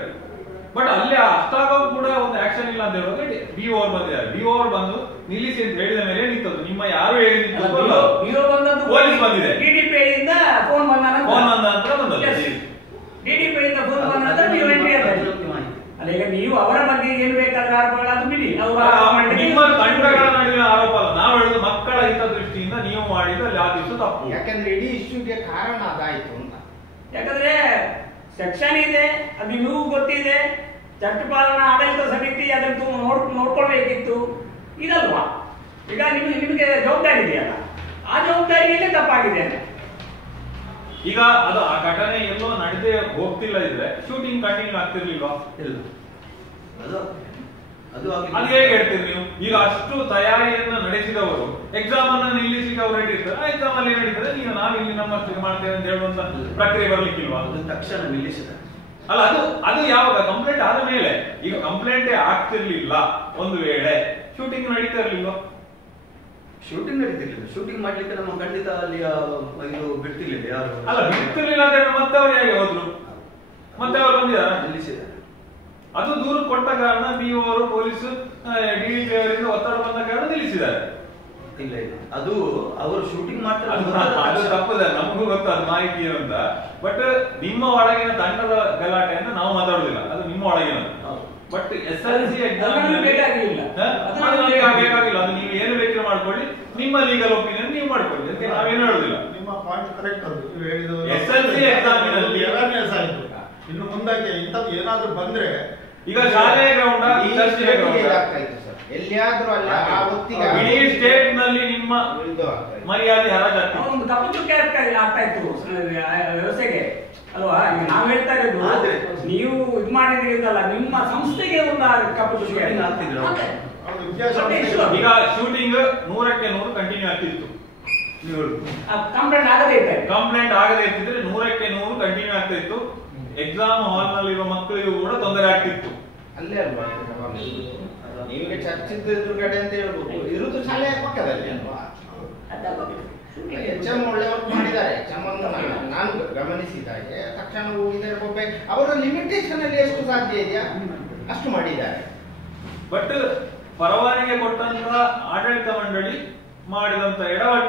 ಬಟ್ ಅಲ್ಲಿ ಅಷ್ಟಾಗ ಕೂಡ ಒಂದು ಆಕ್ಷನ್ ಇಲ್ಲ ಅಂತ ಹೇಳುವಾಗ BO ಅವ್ರು ಬಂದಿದ್ದಾರೆ. BO ಅವ್ರು ಬಂದು ನಿಲ್ಲಿಸಿ ಅಂತ ಹೇಳಿದ ಮೇಲೆ ನಿಂತದ್ದು. ನಿಮ್ಮ ಯಾರು ಹೇಳಿ ಪೊಲೀಸ್ ಬಂದಿದೆ. DDP ಇಂದ ಫೋನ್ ಬಂದ ನಂತರ ಬಂದದ್ದು. DDP ಇಂದ ಫೋನ್ ಬಂದ ನಂತರ ನೀವು ಎಂಟ್ರಿ ಆಗಿದೆ. ಅಲ್ಲ, ಈಗ ನೀವು ಅವರ ಬಗ್ಗೆ ಏನ್ ಬೇಕಾದ್ರೆ ಆರೋಪಗಳು ಅದು ಬಿಡಿ. ನಿಮ್ಮ ತಂಡಗಳ ನಡುವಿನ ಆರೋಪ ಅಲ್ಲ, ನಾವು ಹೇಳುದು ಮಕ್ಕಳ ಹಿತದೃಷ್ಟಿಯಿಂದ ನೀವು ಮಾಡಿದ ಲಾಭಿಸು ತಪ್ಪು. ಯಾಕಂದ್ರೆ ಇಡೀ ಇಶ್ಯೂಗೆ ಕಾರಣ ಅದಾಯ್ತು ಅಂತ. ಯಾಕಂದ್ರೆ ಸೆಕ್ಷನ್ ಇದೆ, ಅದು ನಿಮಗೂ ಗೊತ್ತಿದೆ. ಚರ್ಚ್ ಪಾಲನಾ ಆಡಳಿತ ಸಮಿತಿ ಅದನ್ನು ನೋಡ್ಕೊಳ್ಬೇಕಿತ್ತು, ಇದಲ್ವಾ? ಈಗ ನಿಮಗೆ ಜವಾಬ್ದಾರಿ ಇದೆಯಲ್ಲ, ಆ ಜವಾಬ್ದಾರಿಯಲ್ಲೇ ತಪ್ಪಾಗಿದೆ ಅಂತ. ಈಗ ಅದು ಆ ಘಟನೆ ಎಲ್ಲೋ ನಡೆದೇ ಹೋಗ್ತಿಲ್ಲ ಇದ್ರೆ ಶೂಟಿಂಗ್ ಕಂಟಿನ್ಯೂ ಆಗ್ತಿರ್ಲಿಲ್ವಾ? ಇಲ್ಲ, ಅದು ಅದು ಹೇಗೆ ಹೇಳ್ತೀರಿ ನೀವು? ಈಗ ಅಷ್ಟು ತಯಾರಿಯನ್ನ ನಡೆಸಿದವರು ಎಕ್ಸಾಮ್ ಅನ್ನ ನಿಲ್ಲಿಸಿಕ್ಕೆ ಅವ್ರು ಹೇಳಿರ್ತಾರೆ, ಎಕ್ಸಾಮ್ ಅಲ್ಲಿ ಹೇಳಿದ್ರೆ ನೀವು ನಾವಿಲ್ಲಿ ನಮ್ಮಷ್ಟು ಮಾಡ್ತೇವೆ ಅಂತ ಹೇಳುವಂತ ಪ್ರಕ್ರಿಯೆ ಬರ್ಲಿಕ್ಕಿಲ್ವಾ? ಅದು ತಕ್ಷಣ ನಿಲ್ಲಿಸಿದ್ದಾರೆ. ಅಲ್ಲ, ಅದು ಯಾವಾಗ ಕಂಪ್ಲೇಂಟ್ ಆದ ಮೇಲೆ. ಈಗ ಕಂಪ್ಲೇಂಟೇ ಆಗ್ತಿರ್ಲಿಲ್ಲ, ಒಂದು ವೇಳೆ ಶೂಟಿಂಗ್ ನಡೀತಾ ಇರ್ಲಿಲ್ವಾ? ಶೂಟಿಂಗ್ ನಡೀತಿರ್ಲಿಲ್ಲ. ಶೂಟಿಂಗ್ ಮಾಡ್ಲಿಕ್ಕೆ ನಮ್ಮ ಖಂಡಿತ ಅಲ್ಲಿ ಇದು ಬಿಡ್ತಿರ್ಲಿಲ್ಲ ಯಾರು. ಅಲ್ಲ, ಬಿಡ್ತಿರ್ಲಿಲ್ಲ ಅಂತ ಹೇಳಿ ಮತ್ತೆ ಅವ್ರು ಹೇಗೆ ಹೋದ್ರು? ಮತ್ತೆ ಅವ್ರು ಬಂದಿದ್ದಾರೆ, ನಿಲ್ಲಿಸಿದ್ದಾರೆ. ಅದು ದೂರು ಕೊಟ್ಟ ಕಾರಣ BO ಅವರು ಪೊಲೀಸ್ DDP ಅವರಿಂದ ಒತ್ತಡ ಬಂದ ಕಾರಣ ನಿಲ್ಲಿಸಿದ್ದಾರೆ. ಇಲ್ಲ ಇಲ್ಲ, ಅದು ಅವರು ಶೂಟಿಂಗ್ ಮಾಡ್ತಾರೆ. ಅದು ತಪ್ಪದೆ, ನಮಗೂ ಗೊತ್ತು ಅದು ಮಾಹಿತಿ ಅಂತ. ಬಟ್ ನಿಮ್ಮ ಒಳಗಿನ ತಂಡದ ಗಲಾಟೆಯನ್ನು ನಾವು ಮಾತಾಡುದಿಲ್ಲ, ಅದು ನಿಮ್ಮ ಒಳಗಿನ. ಬಟ್ SLC ಎಕ್ಸಾಮ್ ಬೇಕಾಗಿಲ್ಲ, ಬೇಕಾಗಿಲ್ಲ. ಅದು ನೀವು ಏನು ಬೇಕಾದ್ರೂ ಮಾಡ್ಕೊಳ್ಳಿ, ನಿಮ್ಮ ಲೀಗಲ್ ಒಪಿನಿಯನ್ ನೀವು ಮಾಡ್ಕೊಳ್ಳಿ, ಅದಕ್ಕೆ ನಾವೇನು ಹೇಳುದಿಲ್ಲ. ನಿಮ್ಮ ಪಾಯಿಂಟ್ ಕರೆಕ್ಟ್. ಅದು ನೀವು ಹೇಳಿದ್ದು SLC ಎಕ್ಸಾಮಿನಲ್ಲಿ ಅವೇರ್ನೆಸ್ ಆಯ್ತು. ಇನ್ನು ಮುಂದಕ್ಕೆ ಇಂಥದ್ದು ಏನಾದ್ರೂ ಬಂದ್ರೆ ಈಗ ಶಾಲೆಯ ಗ್ರೌಂಡ್ ಎಲ್ಲಿಯಾದ್ರೂ ಅಲ್ಲ, ಆ ಹೊತ್ತಿಗೆ ಇಡೀ ಸ್ಟೇಟ್ ನಲ್ಲಿ ನಿಮ್ಮ ಮರ್ಯಾದೆ ಹರಾಜಾಗ್ತದೆ. ಒಂದು ಕಪ್ಪು ಚುಕ್ಕೆ ಆಗ್ತಾ ಇತ್ತು ವ್ಯವಸ್ಥೆಗೆ ಅಲ್ವಾ? ಈಗ ನಾವು ಹೇಳ್ತಾ ಇರೋದು, ನೀವು ಇದು ಮಾಡಿದ್ರಿಂದಲ್ಲ, ನಿಮ್ಮ ಸಂಸ್ಥೆಗೆ ಒಂದು ಕಪ್ಪು ಚುಕ್ಕೆ ಆಗ್ತಿದ್ರು. ಈಗ ಶೂಟಿಂಗ್ 100ಕ್ಕೆ 100 ಕಂಟಿನ್ಯೂ ಆಗ್ತಿತ್ತು. ಕಂಪ್ಲೇಂಟ್ ಆಗದೇ ಇತ್ತು. ಕಂಪ್ಲೇಂಟ್ ಆಗದೇ ಇರ್ತಿದ್ರೆ 100ಕ್ಕೆ 100 ಕಂಟಿನ್ಯೂ ಆಗ್ತಾ ಇತ್ತು. ಎಕ್ಸಾಮ್ ಹಾಲ್ ನಲ್ಲಿರುವ ಮಕ್ಕಳಿಗೂ ಕೂಡ ತೊಂದರೆ ಆಗ್ತಿತ್ತು. ಅಲ್ಲೇ ಅಲ್ವಾ ನಿಮಗೆ ಚರ್ಚಿದ್ದು ಎದುರುಗಡೆ ಅಂತ ಹೇಳ್ಬೋದು, ಇರುವುದು ಶಾಲೆಯ ಪಕ್ಕದಲ್ಲಿ ಅಲ್ವಾ? HM ಒಳ್ಳೆ ವರ್ಕ್ ಮಾಡಿದ್ದಾರೆ. HM ಅನ್ನು ನಾನು ಗಮನಿಸಿದಾಗೆ ತಕ್ಷಣ ಹೋಗಿದ್ದಾರೆ. ಒಬ್ಬ ಅವರ ಲಿಮಿಟೇಷನ್ ಅಲ್ಲಿ ಎಷ್ಟು ಸಾಧ್ಯ ಇದೆಯಾ ಅಷ್ಟು ಮಾಡಿದ್ದಾರೆ. ಬಟ್ ಪರವಾನಗಿ ಕೊಟ್ಟಂತ ಆಡಳಿತ ಮಂಡಳಿ ಮಾಡಿದಂತ ಎಡವಟ್ಟು